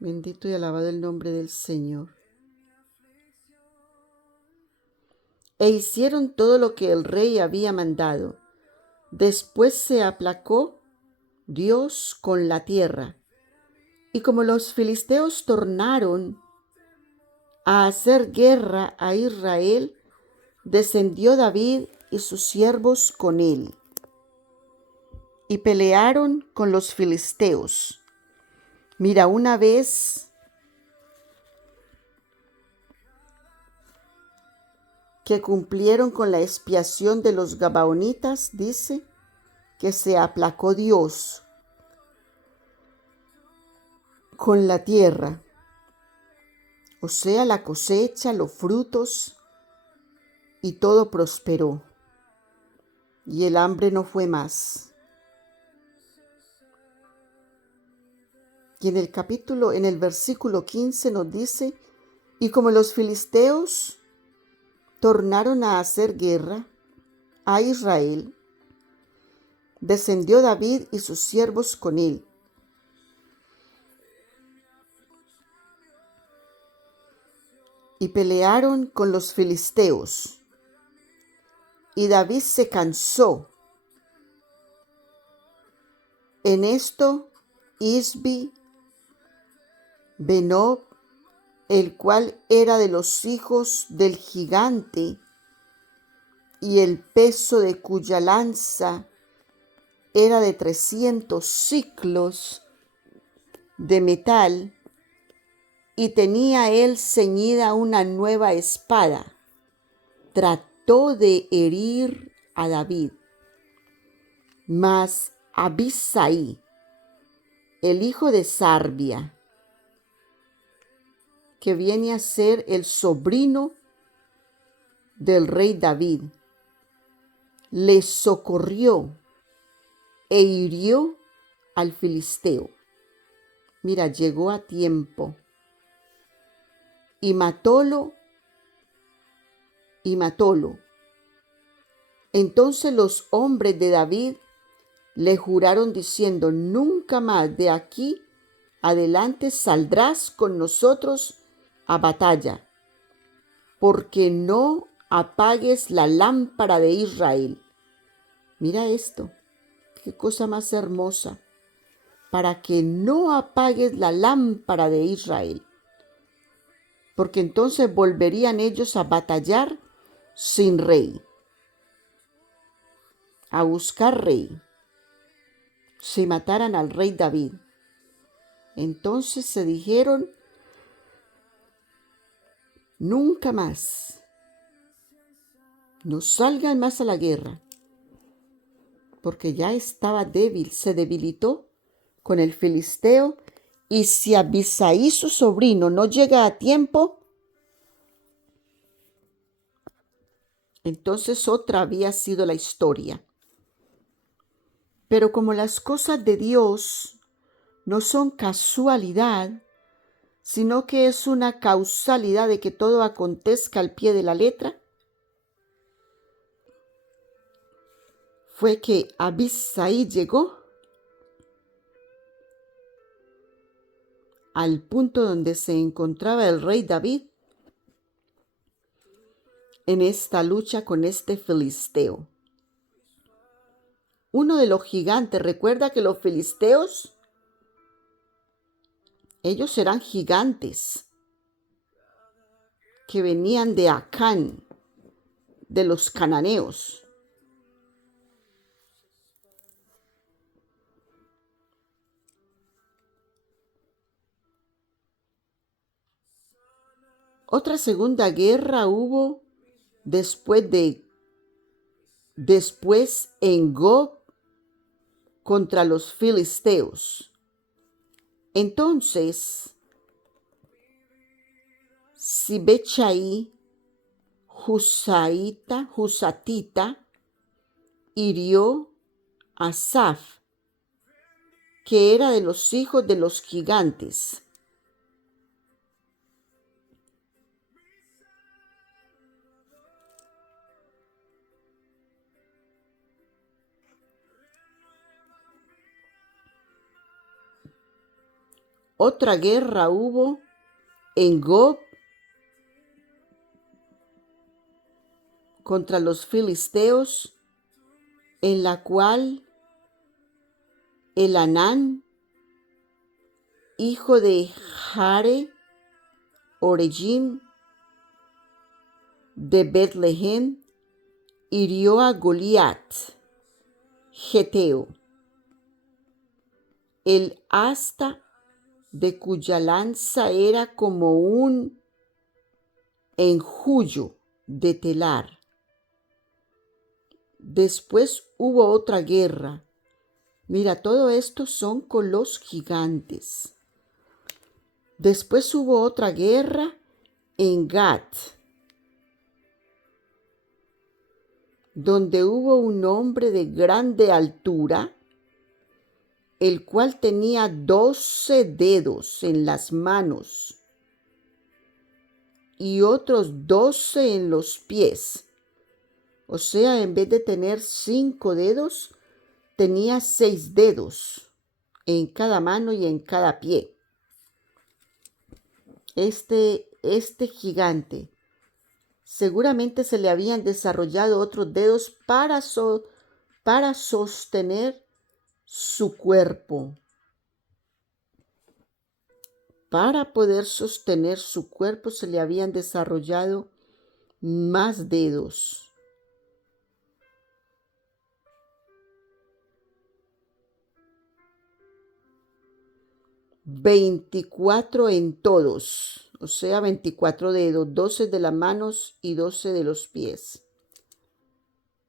Bendito y alabado el nombre del Señor. E hicieron todo lo que el rey había mandado. Después se aplacó Dios con la tierra. Y como los filisteos tornaron a hacer guerra a Israel, descendió David y sus siervos con él, y pelearon con los filisteos. Mira, una vez que cumplieron con la expiación de los gabaonitas, dice que se aplacó Dios con la tierra, o sea, la cosecha, los frutos, y todo prosperó, y el hambre no fue más. Y en el versículo 15 nos dice, y como los filisteos tornaron a hacer guerra a Israel, descendió David y sus siervos con él. Y pelearon con los filisteos. Y David se cansó. En esto, Isbi Benob, el cual era de los hijos del gigante, y el peso de cuya lanza era de 300 siclos de metal, y tenía él ceñida una nueva espada, trató de herir a David. Mas Abisai, el hijo de Sarbia, que viene a ser el sobrino del rey David, le socorrió e hirió al filisteo. Mira, llegó a tiempo y matólo. Entonces los hombres de David le juraron diciendo, nunca más de aquí adelante saldrás con nosotros a batalla, porque no apagues la lámpara de Israel. Mira esto, qué cosa más hermosa. para que no apagues la lámpara de Israel, porque entonces volverían ellos a batallar sin rey, a buscar rey, si mataran al rey David. Entonces se dijeron, nunca más, no salgan más a la guerra, porque ya estaba débil, se debilitó con el filisteo, y si Abisai su sobrino no llega a tiempo, entonces otra había sido la historia. Pero como las cosas de Dios no son casualidad, sino que es una causalidad de que todo acontezca al pie de la letra, fue que Abisai llegó al punto donde se encontraba el rey David en esta lucha con este filisteo. Uno de los gigantes, recuerda que los filisteos, ellos eran gigantes que venían de Acán, de los cananeos. Otra segunda guerra hubo después en Gob contra los filisteos. Entonces, Sibechai, Husatita, hirió a Saf, que era de los hijos de los gigantes. Otra guerra hubo en Gob contra los filisteos, en la cual Elanán, hijo de Jare, Orejim, de Betlehem, hirió a Goliat, Geteo, el asta de cuya lanza era como un enjullo de telar. Después hubo otra guerra. Mira, todo esto son con los gigantes. Después hubo otra guerra en Gat, donde hubo un hombre de grande altura, el cual tenía 12 dedos en las manos y otros 12 en los pies. O sea, en vez de tener 5 dedos, tenía 6 dedos en cada mano y en cada pie. Este gigante, seguramente se le habían desarrollado otros dedos para sostener su cuerpo. Para poder sostener su cuerpo se le habían desarrollado más dedos. $24 en todos, o sea, 24 dedos, 12 de las manos y 12 de los pies.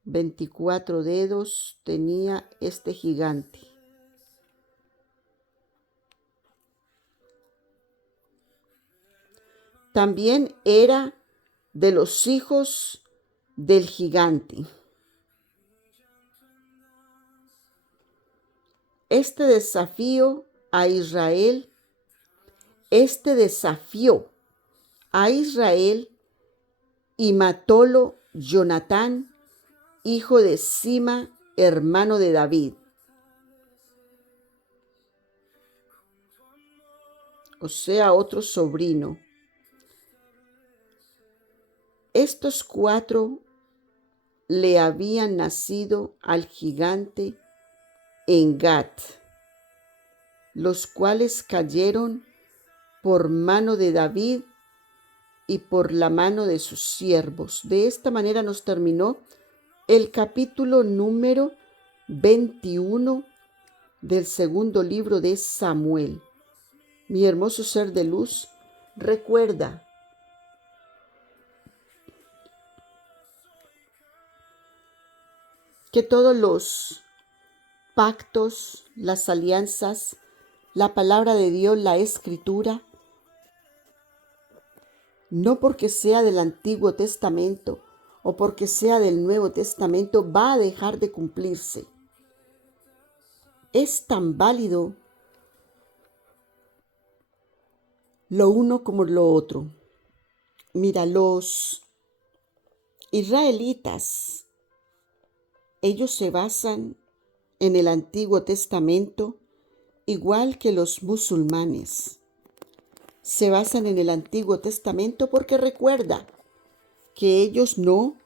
24 dedos tenía este gigante. También era de los hijos del gigante. Este desafió a Israel y matólo Jonatán, hijo de Sima, hermano de David. O sea, otro sobrino. Estos 4 le habían nacido al gigante en Gat. los cuales cayeron por mano de David y por la mano de sus siervos. De esta manera nos terminó el capítulo número 21 del segundo libro de Samuel. Mi hermoso ser de luz, recuerda que todos los pactos, las alianzas, la palabra de Dios, la escritura, no porque sea del Antiguo Testamento o porque sea del Nuevo Testamento, va a dejar de cumplirse. Es tan válido lo uno como lo otro. Mira, los israelitas, ellos se basan en el Antiguo Testamento igual que los musulmanes. Se basan en el Antiguo Testamento porque recuerda que ellos no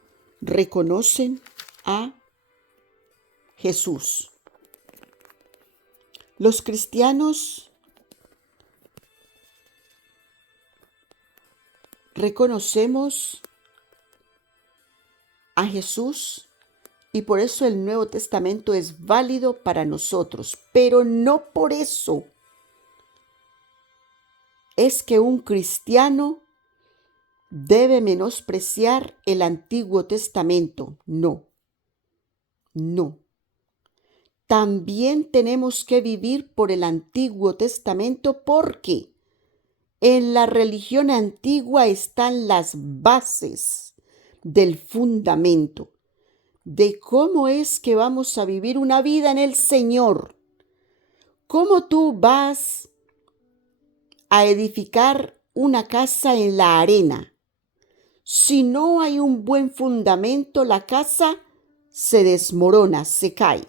reconocen a Jesús. Los cristianos reconocemos a Jesús y por eso el Nuevo Testamento es válido para nosotros, pero no por eso es que un cristiano debe menospreciar el Antiguo Testamento. No, no. También tenemos que vivir por el Antiguo Testamento porque en la religión antigua están las bases del fundamento de cómo es que vamos a vivir una vida en el Señor. ¿Cómo tú vas a edificar una casa en la arena? Si no hay un buen fundamento, la casa se desmorona, se cae.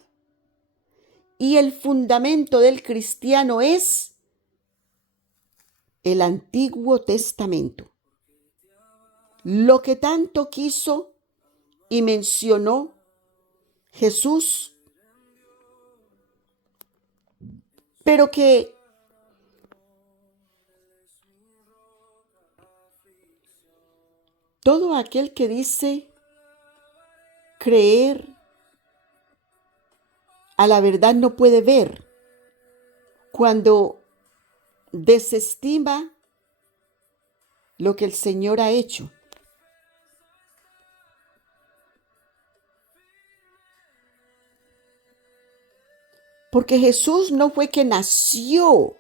Y el fundamento del cristiano es el Antiguo Testamento. Lo que tanto quiso y mencionó Jesús, pero que todo aquel que dice creer a la verdad no puede ver cuando desestima lo que el Señor ha hecho. Porque Jesús no fue que nació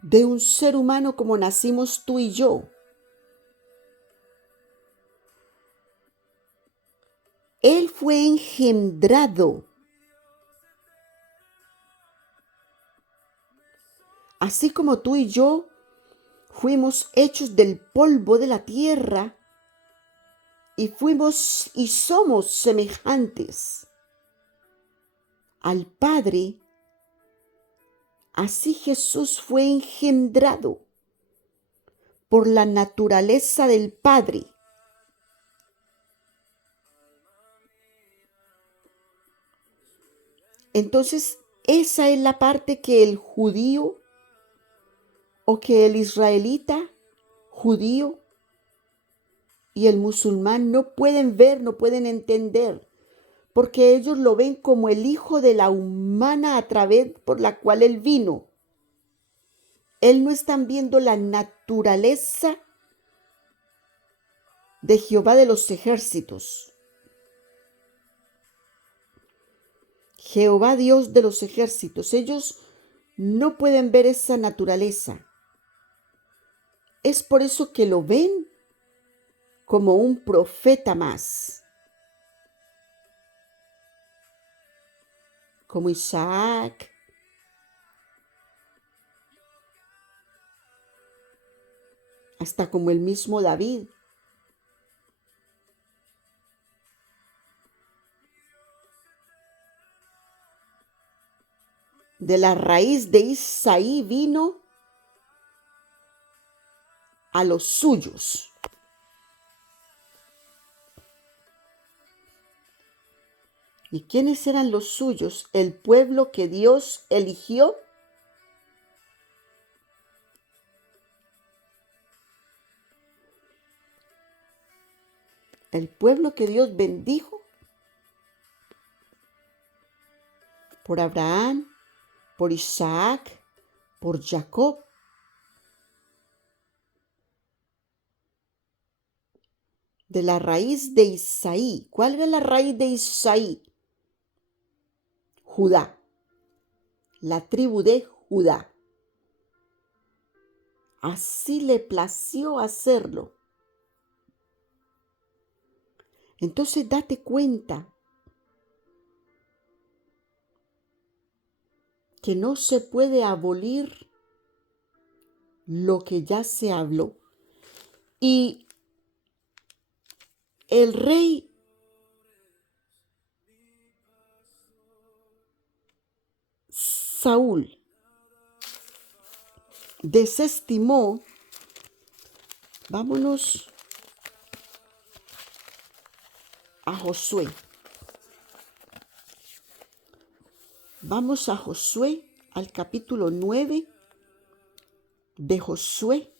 de un ser humano como nacimos tú y yo. Él fue engendrado. Así como tú y yo fuimos hechos del polvo de la tierra y fuimos y somos semejantes al Padre, así Jesús fue engendrado por la naturaleza del Padre. Entonces, esa es la parte que el judío o que el israelita judío y el musulmán no pueden ver, no pueden entender, porque ellos lo ven como el hijo de la humana a través por la cual él vino. Él no están viendo la naturaleza de Jehová de los ejércitos. Jehová Dios de los ejércitos. Ellos no pueden ver esa naturaleza. Es por eso que lo ven como un profeta más. Como Isaac, hasta como el mismo David. De la raíz de Isaí vino a los suyos. ¿Y quiénes eran los suyos? El pueblo que Dios eligió. El pueblo que Dios bendijo por Abraham, por Isaac, por Jacob. De la raíz de Isaí. ¿Cuál era la raíz de Isaí? Judá. La tribu de Judá. Así le plació hacerlo. Entonces date cuenta que no se puede abolir lo que ya se habló. Y el rey Saúl desestimó, vámonos a Josué. Vamos a Josué, al capítulo 9 de Josué.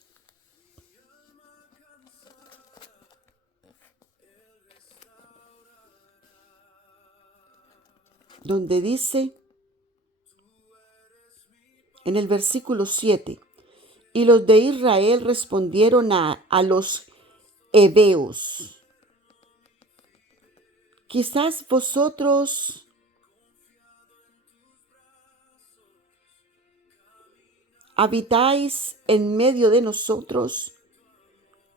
Donde dice en el versículo 7, y los de Israel respondieron a los heveos, quizás vosotros habitáis en medio de nosotros,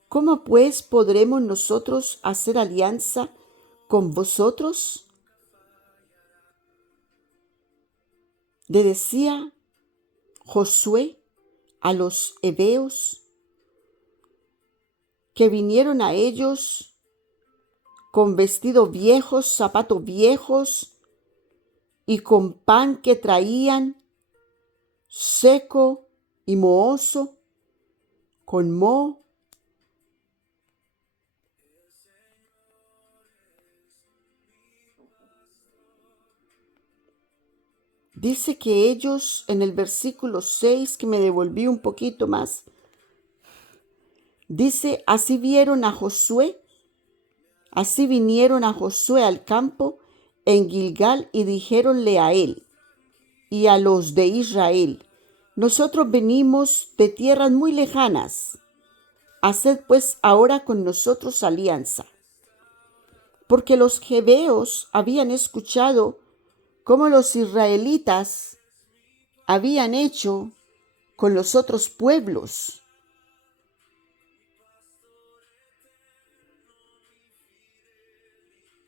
¿cómo pues podremos nosotros hacer alianza con vosotros? Le decía Josué a los heveos que vinieron a ellos con vestidos viejos, zapatos viejos y con pan que traían seco y mohoso, con moho. Dice que ellos, en el versículo 6, que me devolví un poquito más, dice, así vinieron a Josué al campo en Gilgal y dijéronle a él y a los de Israel, nosotros venimos de tierras muy lejanas, haced pues ahora con nosotros alianza. Porque los heveos habían escuchado cómo los israelitas habían hecho con los otros pueblos.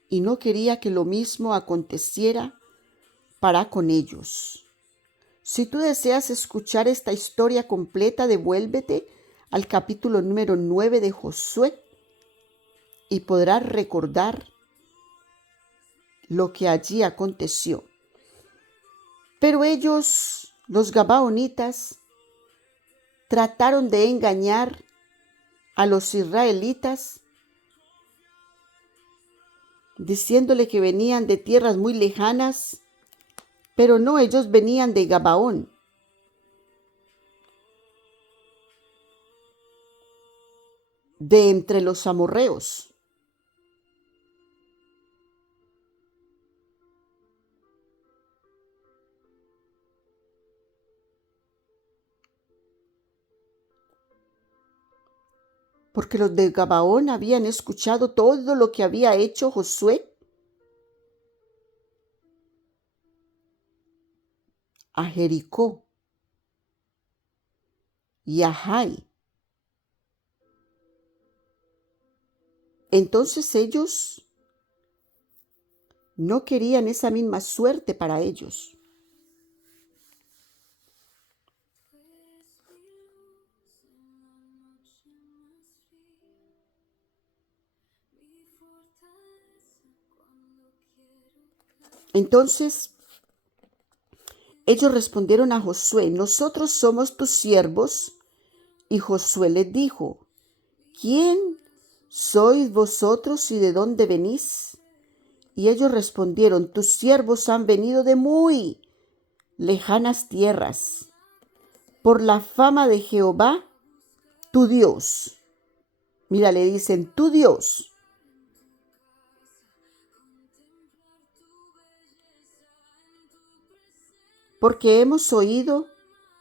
Y no quería que lo mismo aconteciera para con ellos. Si tú deseas escuchar esta historia completa, devuélvete al capítulo número 9 de Josué y podrás recordar lo que allí aconteció. Pero ellos, los gabaonitas, trataron de engañar a los israelitas, diciéndole que venían de tierras muy lejanas, pero no, ellos venían de Gabaón. De entre los amorreos. Porque los de Gabaón habían escuchado todo lo que había hecho Josué a Jericó y a Jai. Entonces ellos no querían esa misma suerte para ellos. Entonces, ellos respondieron a Josué, nosotros somos tus siervos. Y Josué les dijo, ¿quién sois vosotros y de dónde venís? Y ellos respondieron: tus siervos han venido de muy lejanas tierras por la fama de Jehová, tu Dios. Mira, le dicen, tu Dios. Porque hemos oído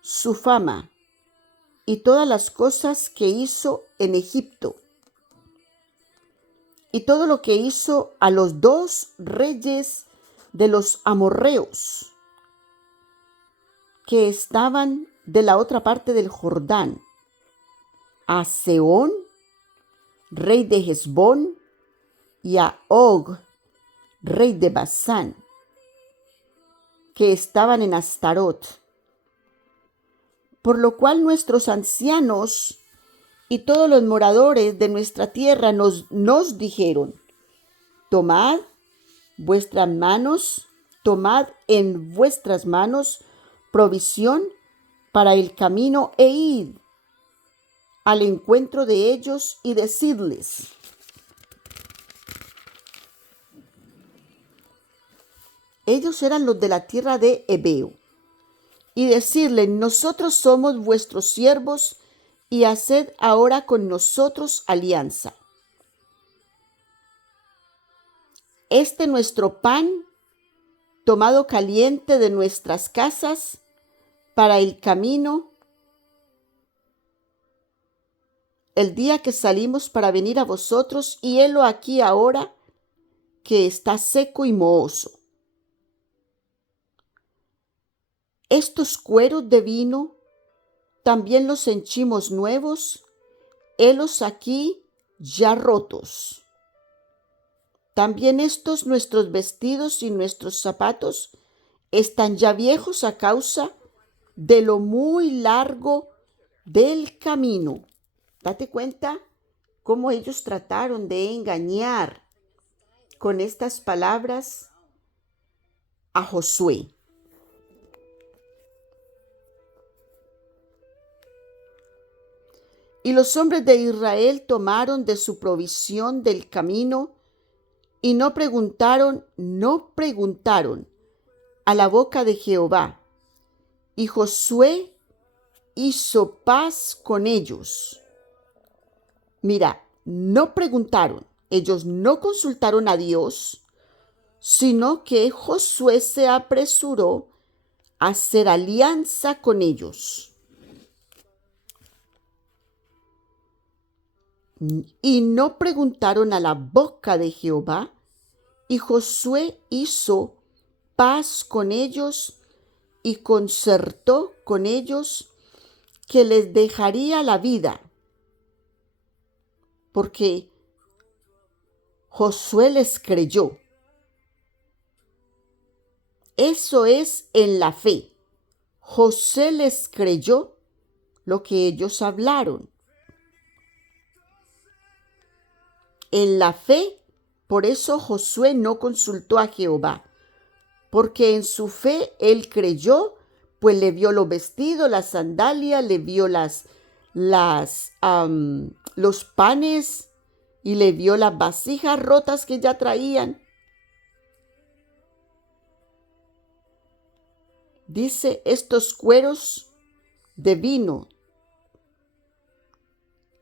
su fama y todas las cosas que hizo en Egipto, y todo lo que hizo a los 2 reyes de los amorreos que estaban de la otra parte del Jordán, a Sehón, rey de Hesbón, y a Og, rey de Basán, que estaban en Astarot. Por lo cual nuestros ancianos y todos los moradores de nuestra tierra nos dijeron: tomad en vuestras manos provisión para el camino e id al encuentro de ellos y decidles: ellos eran los de la tierra de Ebeo, y decirle: nosotros somos vuestros siervos, y haced ahora con nosotros alianza. Este nuestro pan, tomado caliente de nuestras casas para el camino, el día que salimos para venir a vosotros, y helo aquí ahora que está seco y mohoso. Estos cueros de vino también los henchimos nuevos, helos aquí ya rotos. También estos nuestros vestidos y nuestros zapatos están ya viejos a causa de lo muy largo del camino. Date cuenta cómo ellos trataron de engañar con estas palabras a Josué. Y los hombres de Israel tomaron de su provisión del camino y no preguntaron a la boca de Jehová. Y Josué hizo paz con ellos. Mira, no preguntaron, ellos no consultaron a Dios, sino que Josué se apresuró a hacer alianza con ellos. Y no preguntaron a la boca de Jehová, y Josué hizo paz con ellos y concertó con ellos que les dejaría la vida, porque Josué les creyó. Eso es en la fe. Josué les creyó lo que ellos hablaron. En la fe, por eso Josué no consultó a Jehová, porque en su fe él creyó, pues le vio los vestidos, las sandalias, le vio los panes y le vio las vasijas rotas que ya traían. Dice: estos cueros de vino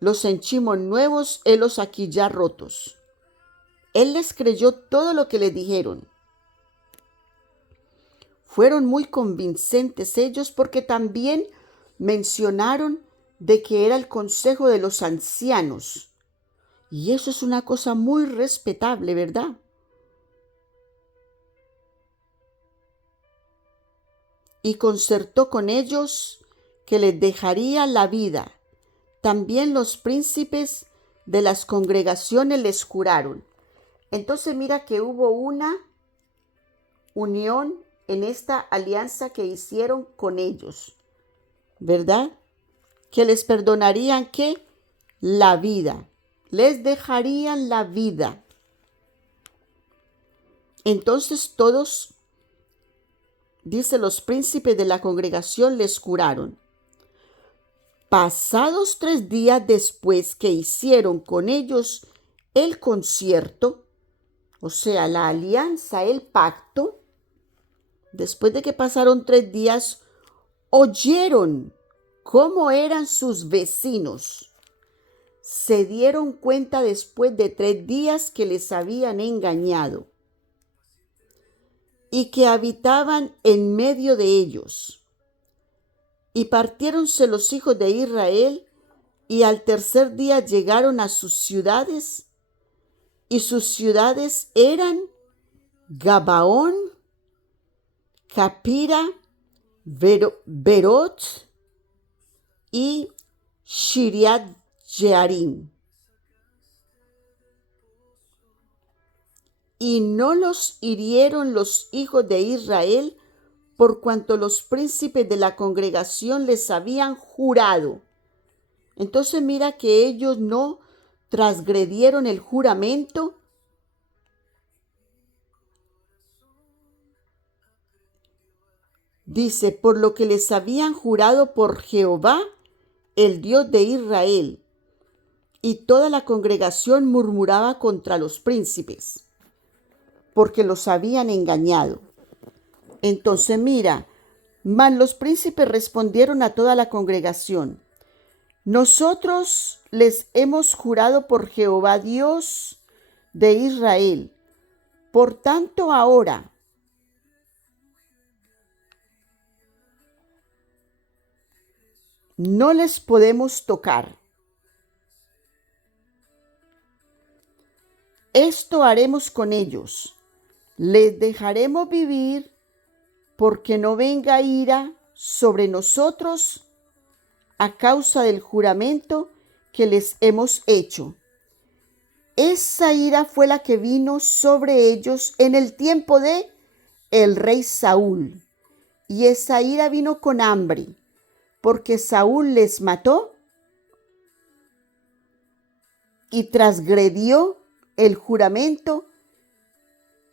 los henchimos nuevos, helos aquí ya rotos. Él les creyó todo lo que le dijeron. Fueron muy convincentes ellos, porque también mencionaron de que era el consejo de los ancianos. Y eso es una cosa muy respetable, ¿verdad? Y concertó con ellos que les dejaría la vida. También los príncipes de las congregaciones les juraron. Entonces mira que hubo una unión en esta alianza que hicieron con ellos, ¿verdad? Que les perdonarían, ¿qué? La vida. Les dejarían la vida. Entonces todos, dice, los príncipes de la congregación les juraron. Pasados 3 días después que hicieron con ellos el concierto, o sea, la alianza, el pacto, después de que pasaron 3 días, oyeron cómo eran sus vecinos. Se dieron cuenta después de 3 días que les habían engañado y que habitaban en medio de ellos. Y partiéronse los hijos de Israel, y al tercer día llegaron a sus ciudades, y sus ciudades eran Gabaón, Capira, Berot y Shiriat Jearim. Y no los hirieron los hijos de Israel, por cuanto los príncipes de la congregación les habían jurado. Entonces mira que ellos no transgredieron el juramento. Dice, por lo que les habían jurado por Jehová, el Dios de Israel. Y toda la congregación murmuraba contra los príncipes, porque los habían engañado. Entonces mira, mas los príncipes respondieron a toda la congregación: nosotros les hemos jurado por Jehová Dios de Israel. Por tanto, ahora no les podemos tocar. Esto haremos con ellos: les dejaremos vivir, porque no venga ira sobre nosotros a causa del juramento que les hemos hecho. Esa ira fue la que vino sobre ellos en el tiempo de el rey Saúl. Y esa ira vino con hambre, porque Saúl les mató y transgredió el juramento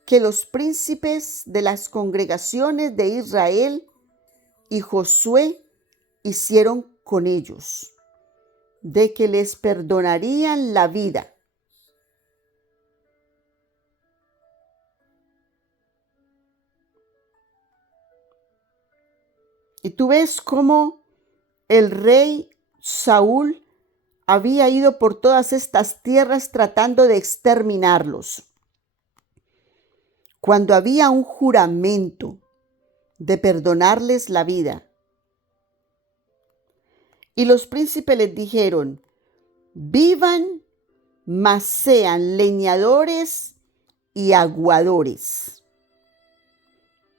que los príncipes de las congregaciones de Israel y Josué hicieron con ellos, de que les perdonarían la vida. Y tú ves cómo el rey Saúl había ido por todas estas tierras tratando de exterminarlos, cuando había un juramento de perdonarles la vida. Y los príncipes les dijeron: vivan, mas sean leñadores y aguadores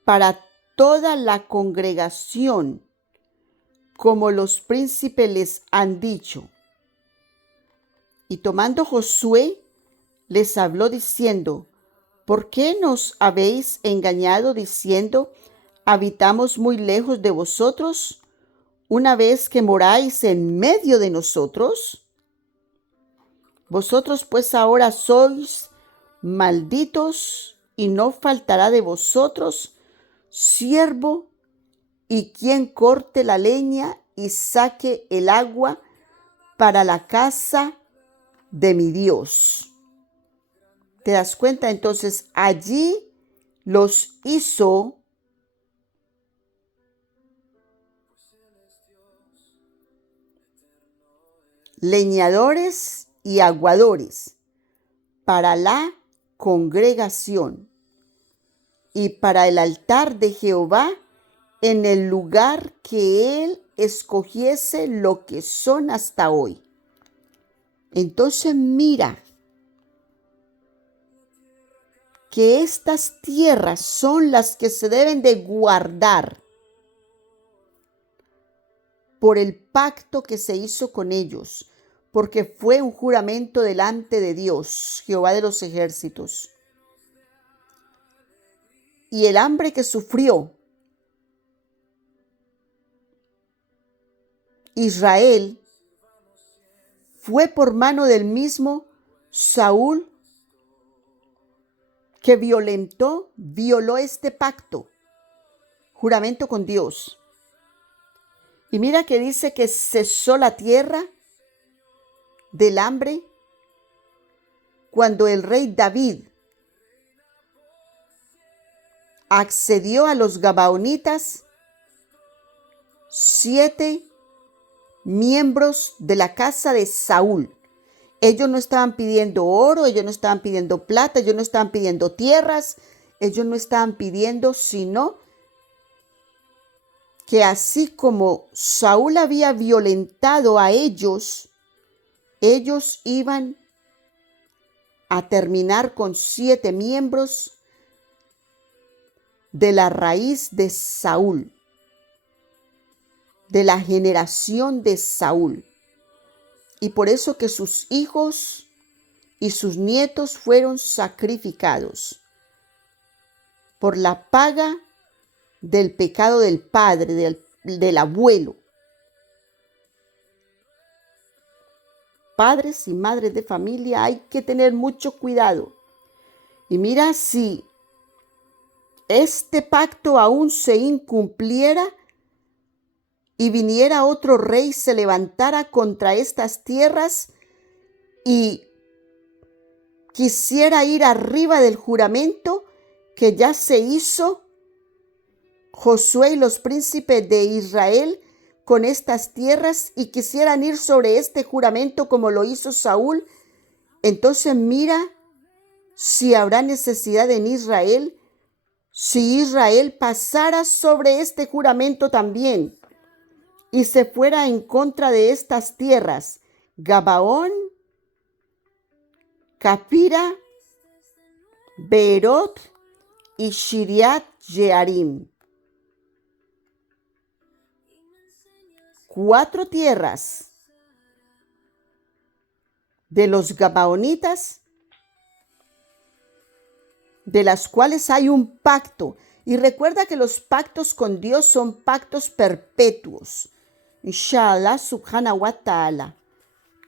para toda la congregación, como los príncipes les han dicho. Y tomando Josué, les habló diciendo: ¿por qué nos habéis engañado diciendo: habitamos muy lejos de vosotros, una vez que moráis en medio de nosotros? Vosotros pues ahora sois malditos, y no faltará de vosotros siervo y quien corte la leña y saque el agua para la casa de mi Dios. ¿Te das cuenta? Entonces allí los hizo leñadores y aguadores para la congregación y para el altar de Jehová en el lugar que él escogiese, lo que son hasta hoy. Entonces mira que estas tierras son las que se deben de guardar por el pacto que se hizo con ellos, porque fue un juramento delante de Dios, Jehová de los ejércitos. Y el hambre que sufrió Israel fue por mano del mismo Saúl, que violó este pacto, juramento con Dios. Y mira que dice que cesó la tierra del hambre cuando el rey David accedió a los gabaonitas 7 miembros de la casa de Saúl. Ellos no estaban pidiendo oro, ellos no estaban pidiendo plata, ellos no estaban pidiendo tierras, ellos no estaban pidiendo sino que así como Saúl había violentado a ellos, ellos iban a terminar con 7 miembros de la raíz de Saúl, de la generación de Saúl. Y por eso que sus hijos y sus nietos fueron sacrificados por la paga del pecado del padre, del abuelo. Padres y madres de familia, hay que tener mucho cuidado. Y mira, si este pacto aún se incumpliera y viniera otro rey, se levantara contra estas tierras y quisiera ir arriba del juramento que ya se hizo Josué y los príncipes de Israel con estas tierras y quisieran ir sobre este juramento como lo hizo Saúl, entonces mira si habrá necesidad en Israel, si Israel pasara sobre este juramento también y se fuera en contra de estas tierras, Gabaón, Capira, Beerot y Shiriat Jearim. 4 tierras de los Gabaonitas, de las cuales hay un pacto. Y recuerda que los pactos con Dios son pactos perpetuos. Inshallah, subhanahu wa ta'ala.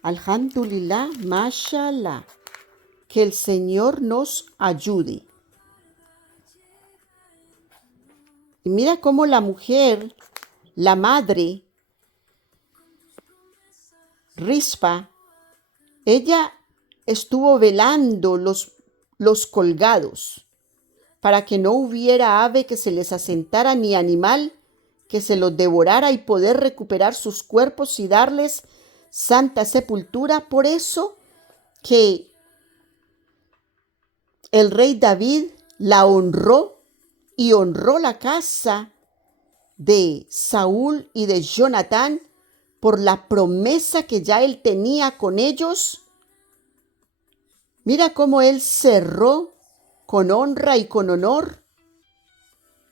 Alhamdulillah, mashallah. Que el Señor nos ayude. Y mira cómo la mujer, la madre, Rispa, ella estuvo velando los colgados para que no hubiera ave que se les asentara ni animal que se los devorara y poder recuperar sus cuerpos y darles santa sepultura. Por eso que el rey David la honró y honró la casa de Saúl y de Jonatán por la promesa que ya él tenía con ellos. Mira cómo él cerró con honra y con honor,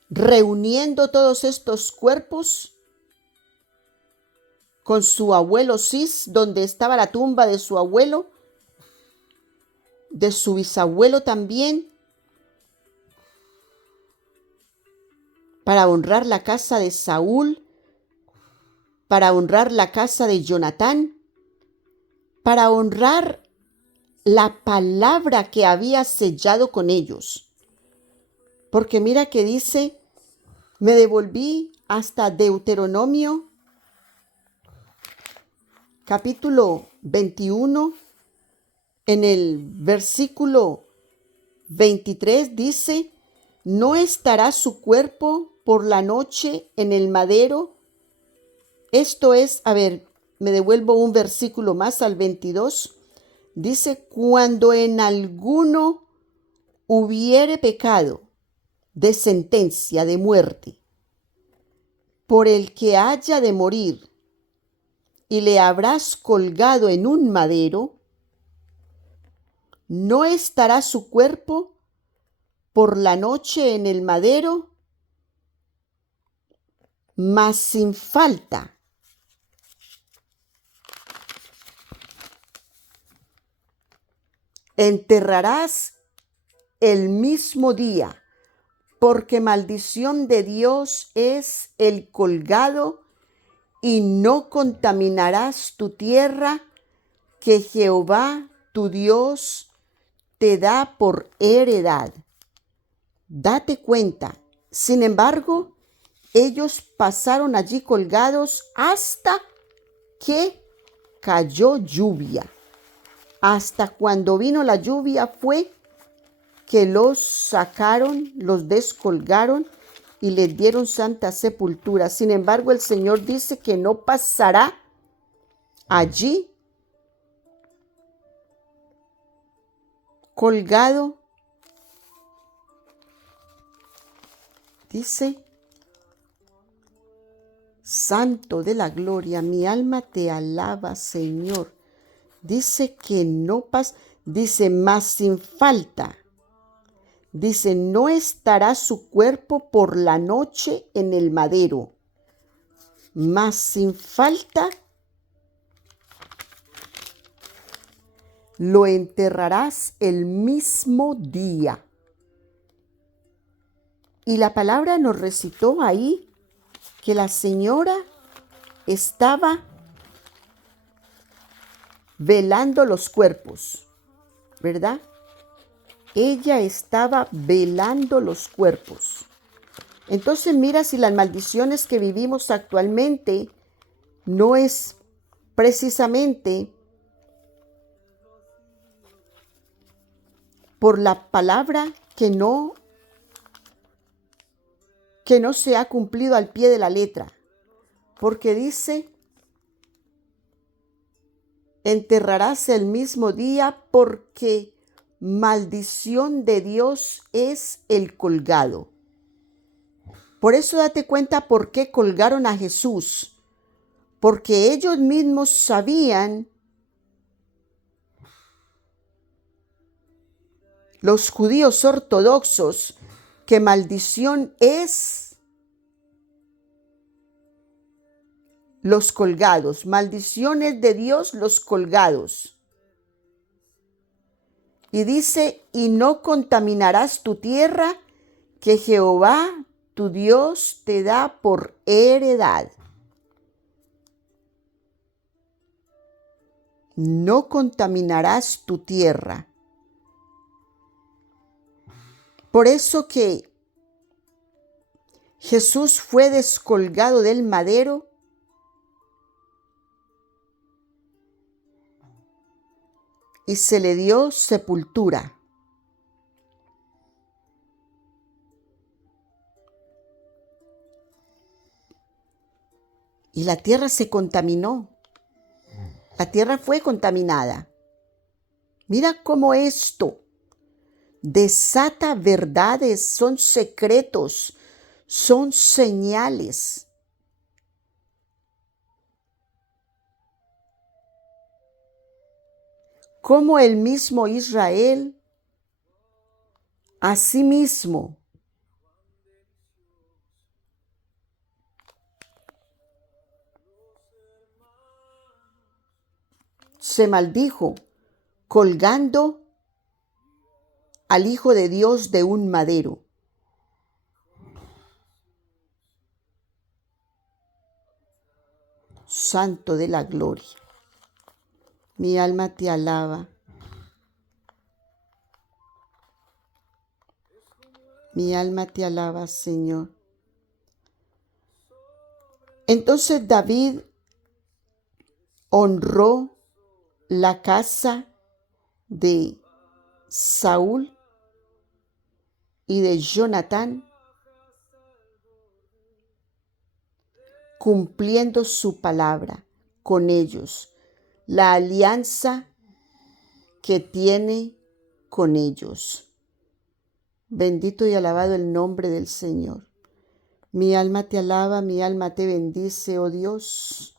reuniendo todos estos cuerpos con su abuelo Cis, donde estaba la tumba de su abuelo, de su bisabuelo también, para honrar la casa de Saúl, para honrar la casa de Jonatán, para honrar la palabra que había sellado con ellos. Porque mira que dice, me devolví hasta Deuteronomio, capítulo 21, en el versículo 23 dice, no estará su cuerpo por la noche en el madero. Esto es, me devuelvo un versículo más al 22. Dice, cuando en alguno hubiere pecado de sentencia de muerte, por el que haya de morir, y le habrás colgado en un madero, no estará su cuerpo por la noche en el madero, mas sin falta enterrarás el mismo día, porque maldición de Dios es el colgado, y no contaminarás tu tierra que Jehová tu Dios te da por heredad. Date cuenta. Sin embargo, ellos pasaron allí colgados hasta que cayó lluvia. Hasta cuando vino la lluvia fue que los sacaron, los descolgaron y les dieron santa sepultura. Sin embargo, el Señor dice que no pasará allí colgado. Dice, Santo de la gloria, mi alma te alaba, Señor. Dice que no pasa, dice, más sin falta. Dice, no estará su cuerpo por la noche en el madero, mas sin falta lo enterrarás el mismo día. Y la palabra nos recitó ahí que la señora estaba velando los cuerpos, ¿verdad? Ella estaba velando los cuerpos. Entonces mira si las maldiciones que vivimos actualmente no es precisamente por la palabra que no se ha cumplido al pie de la letra. Porque dice, enterrarás el mismo día porque maldición de Dios es el colgado. Por eso date cuenta por qué colgaron a Jesús. Porque ellos mismos sabían, los judíos ortodoxos, que maldición es los colgados. Maldición es de Dios los colgados. Y dice, y no contaminarás tu tierra que Jehová tu Dios te da por heredad. No contaminarás tu tierra. Por eso que Jesús fue descolgado del madero y se le dio sepultura. Y la tierra se contaminó. La tierra fue contaminada. Mira cómo esto desata verdades, son secretos, son señales. Como el mismo Israel, asimismo, se maldijo colgando al Hijo de Dios de un madero. Santo de la gloria. Mi alma te alaba. Mi alma te alaba, Señor. Entonces David honró la casa de Saúl y de Jonatán, cumpliendo su palabra con ellos, la alianza que tiene con ellos. Bendito y alabado el nombre del Señor. Mi alma te alaba, mi alma te bendice, oh Dios.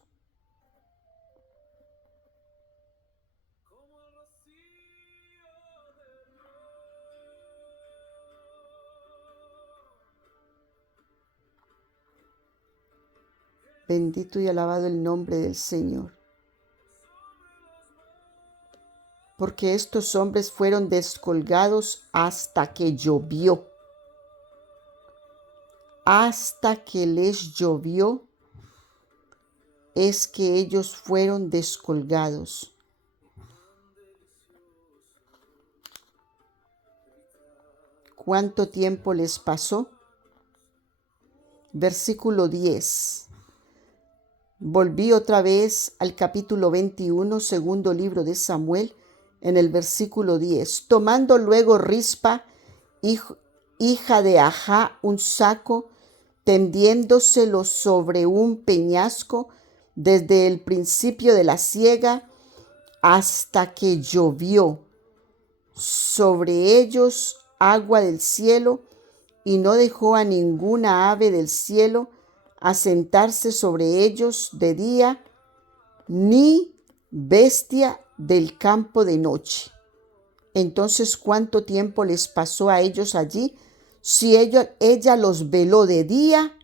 Bendito y alabado el nombre del Señor. Porque estos hombres fueron descolgados hasta que llovió. Hasta que les llovió es que ellos fueron descolgados. ¿Cuánto tiempo les pasó? Versículo 10. Volví otra vez al capítulo 21, segundo libro de Samuel, en el versículo 10. Tomando luego Rispa hija de Ajá, un saco, tendiéndoselo sobre un peñasco desde el principio de la siega hasta que llovió sobre ellos agua del cielo, y no dejó a ninguna ave del cielo asentarse sobre ellos de día, ni bestia del campo de noche. Entonces, ¿cuánto tiempo les pasó a ellos allí? Si ella los veló de día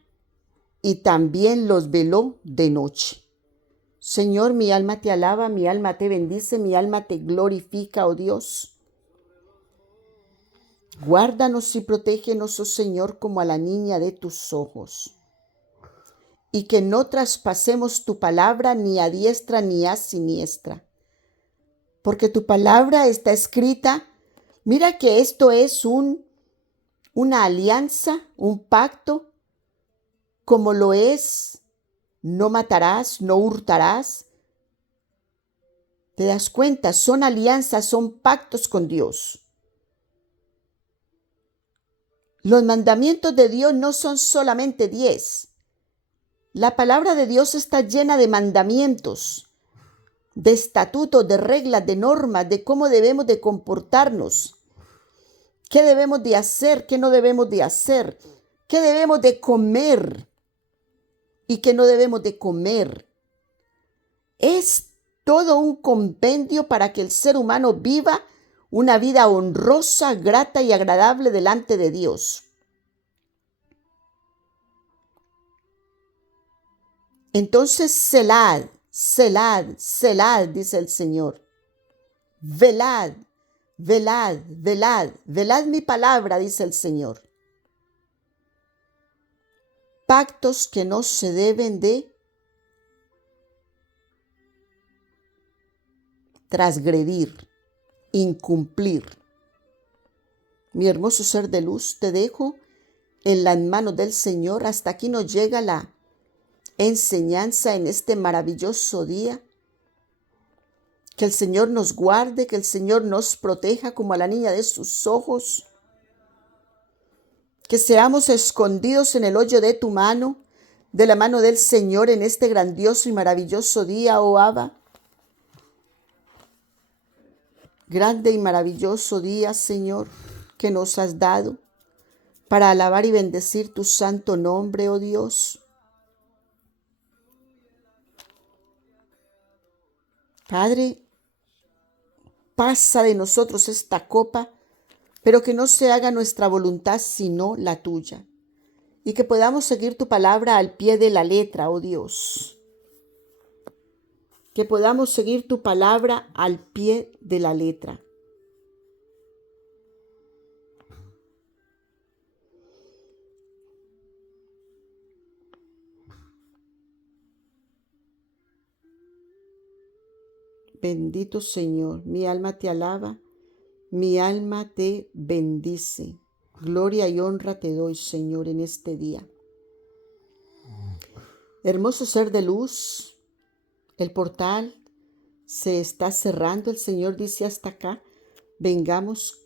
y también los veló de noche. Señor, mi alma te alaba, mi alma te bendice, mi alma te glorifica, oh Dios. Guárdanos y protégenos, oh Señor, como a la niña de tus ojos. Y que no traspasemos tu palabra ni a diestra ni a siniestra. Porque tu palabra está escrita. Mira que esto es una alianza, un pacto, como lo es: no matarás, no hurtarás. ¿Te das cuenta? Son alianzas, son pactos con Dios. Los mandamientos de Dios no son solamente 10. La palabra de Dios está llena de mandamientos, de estatutos, de reglas, de normas, de cómo debemos de comportarnos, qué debemos de hacer, qué no debemos de hacer, qué debemos de comer y qué no debemos de comer. Es todo un compendio para que el ser humano viva una vida honrosa, grata y agradable delante de Dios. Entonces, celad, celad, celad, dice el Señor. Velad, velad, velad, velad mi palabra, dice el Señor. Pactos que no se deben de transgredir, incumplir. Mi hermoso ser de luz, te dejo en las manos del Señor. Hasta aquí nos llega la enseñanza en este maravilloso día. Que el Señor nos guarde, que el Señor nos proteja como a la niña de sus ojos. Que seamos escondidos en el hoyo de tu mano, de la mano del Señor en este grandioso y maravilloso día, oh Abba. Grande y maravilloso día, Señor, que nos has dado para alabar y bendecir tu santo nombre, oh Dios. Padre, pasa de nosotros esta copa, pero que no se haga nuestra voluntad sino la tuya, y que podamos seguir tu palabra al pie de la letra, oh Dios. Que podamos seguir tu palabra al pie de la letra. Bendito Señor, mi alma te alaba, mi alma te bendice. Gloria y honra te doy, Señor, en este día. Hermoso ser de luz, el portal se está cerrando. El Señor dice: hasta acá, vengamos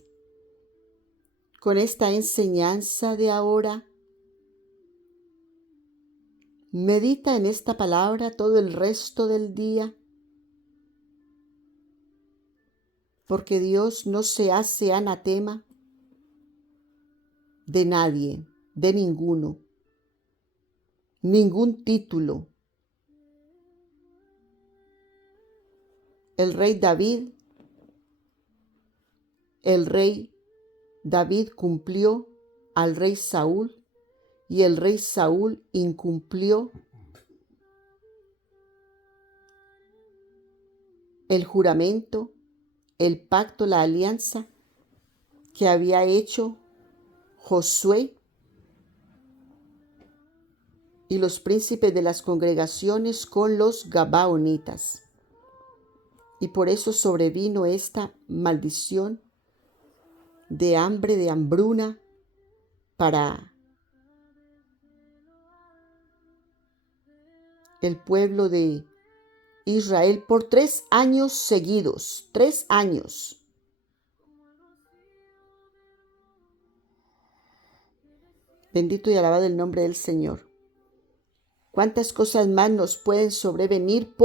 con esta enseñanza de ahora. Medita en esta palabra todo el resto del día, porque Dios no se hace anatema de nadie, de ninguno, ningún título. El rey David cumplió al rey Saúl, y el rey Saúl incumplió el juramento, el pacto, la alianza que había hecho Josué y los príncipes de las congregaciones con los gabaonitas. Y por eso sobrevino esta maldición de hambre, de hambruna para el pueblo de Israel por 3 años seguidos. 3 años. Bendito y alabado el nombre del Señor. ¿Cuántas cosas más nos pueden sobrevenir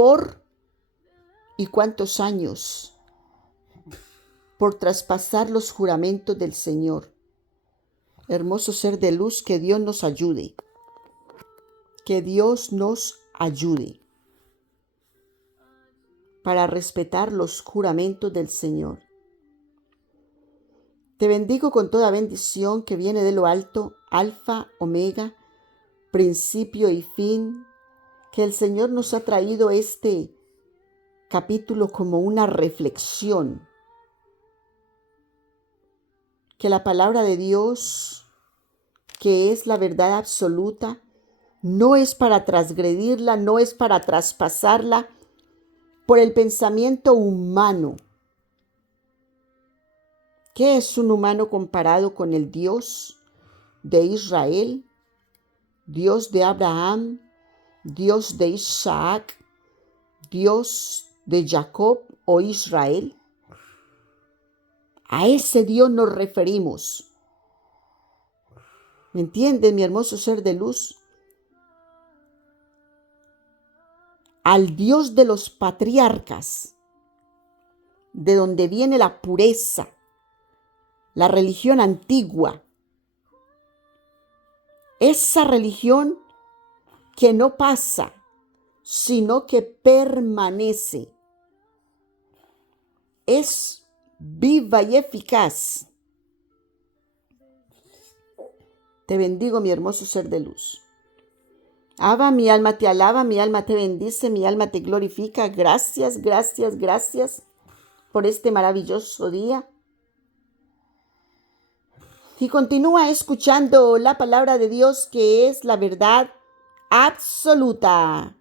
y cuántos años por traspasar los juramentos del Señor? Hermoso ser de luz, que Dios nos ayude. Que Dios nos ayude para respetar los juramentos del Señor. Te bendigo con toda bendición que viene de lo alto, Alfa, Omega, principio y fin, que el Señor nos ha traído este capítulo como una reflexión. Que la palabra de Dios, que es la verdad absoluta, no es para transgredirla, no es para traspasarla por el pensamiento humano. ¿Qué es un humano comparado con el Dios de Israel, Dios de Abraham, Dios de Isaac, Dios de Jacob o Israel? A ese Dios nos referimos. ¿Me entiendes, mi hermoso ser de luz? Al Dios de los patriarcas, de donde viene la pureza, la religión antigua. Esa religión que no pasa, sino que permanece. Es viva y eficaz. Te bendigo, mi hermoso ser de luz. Abba, mi alma te alaba, mi alma te bendice, mi alma te glorifica. Gracias, gracias, gracias por este maravilloso día. Y continúa escuchando la palabra de Dios, que es la verdad absoluta.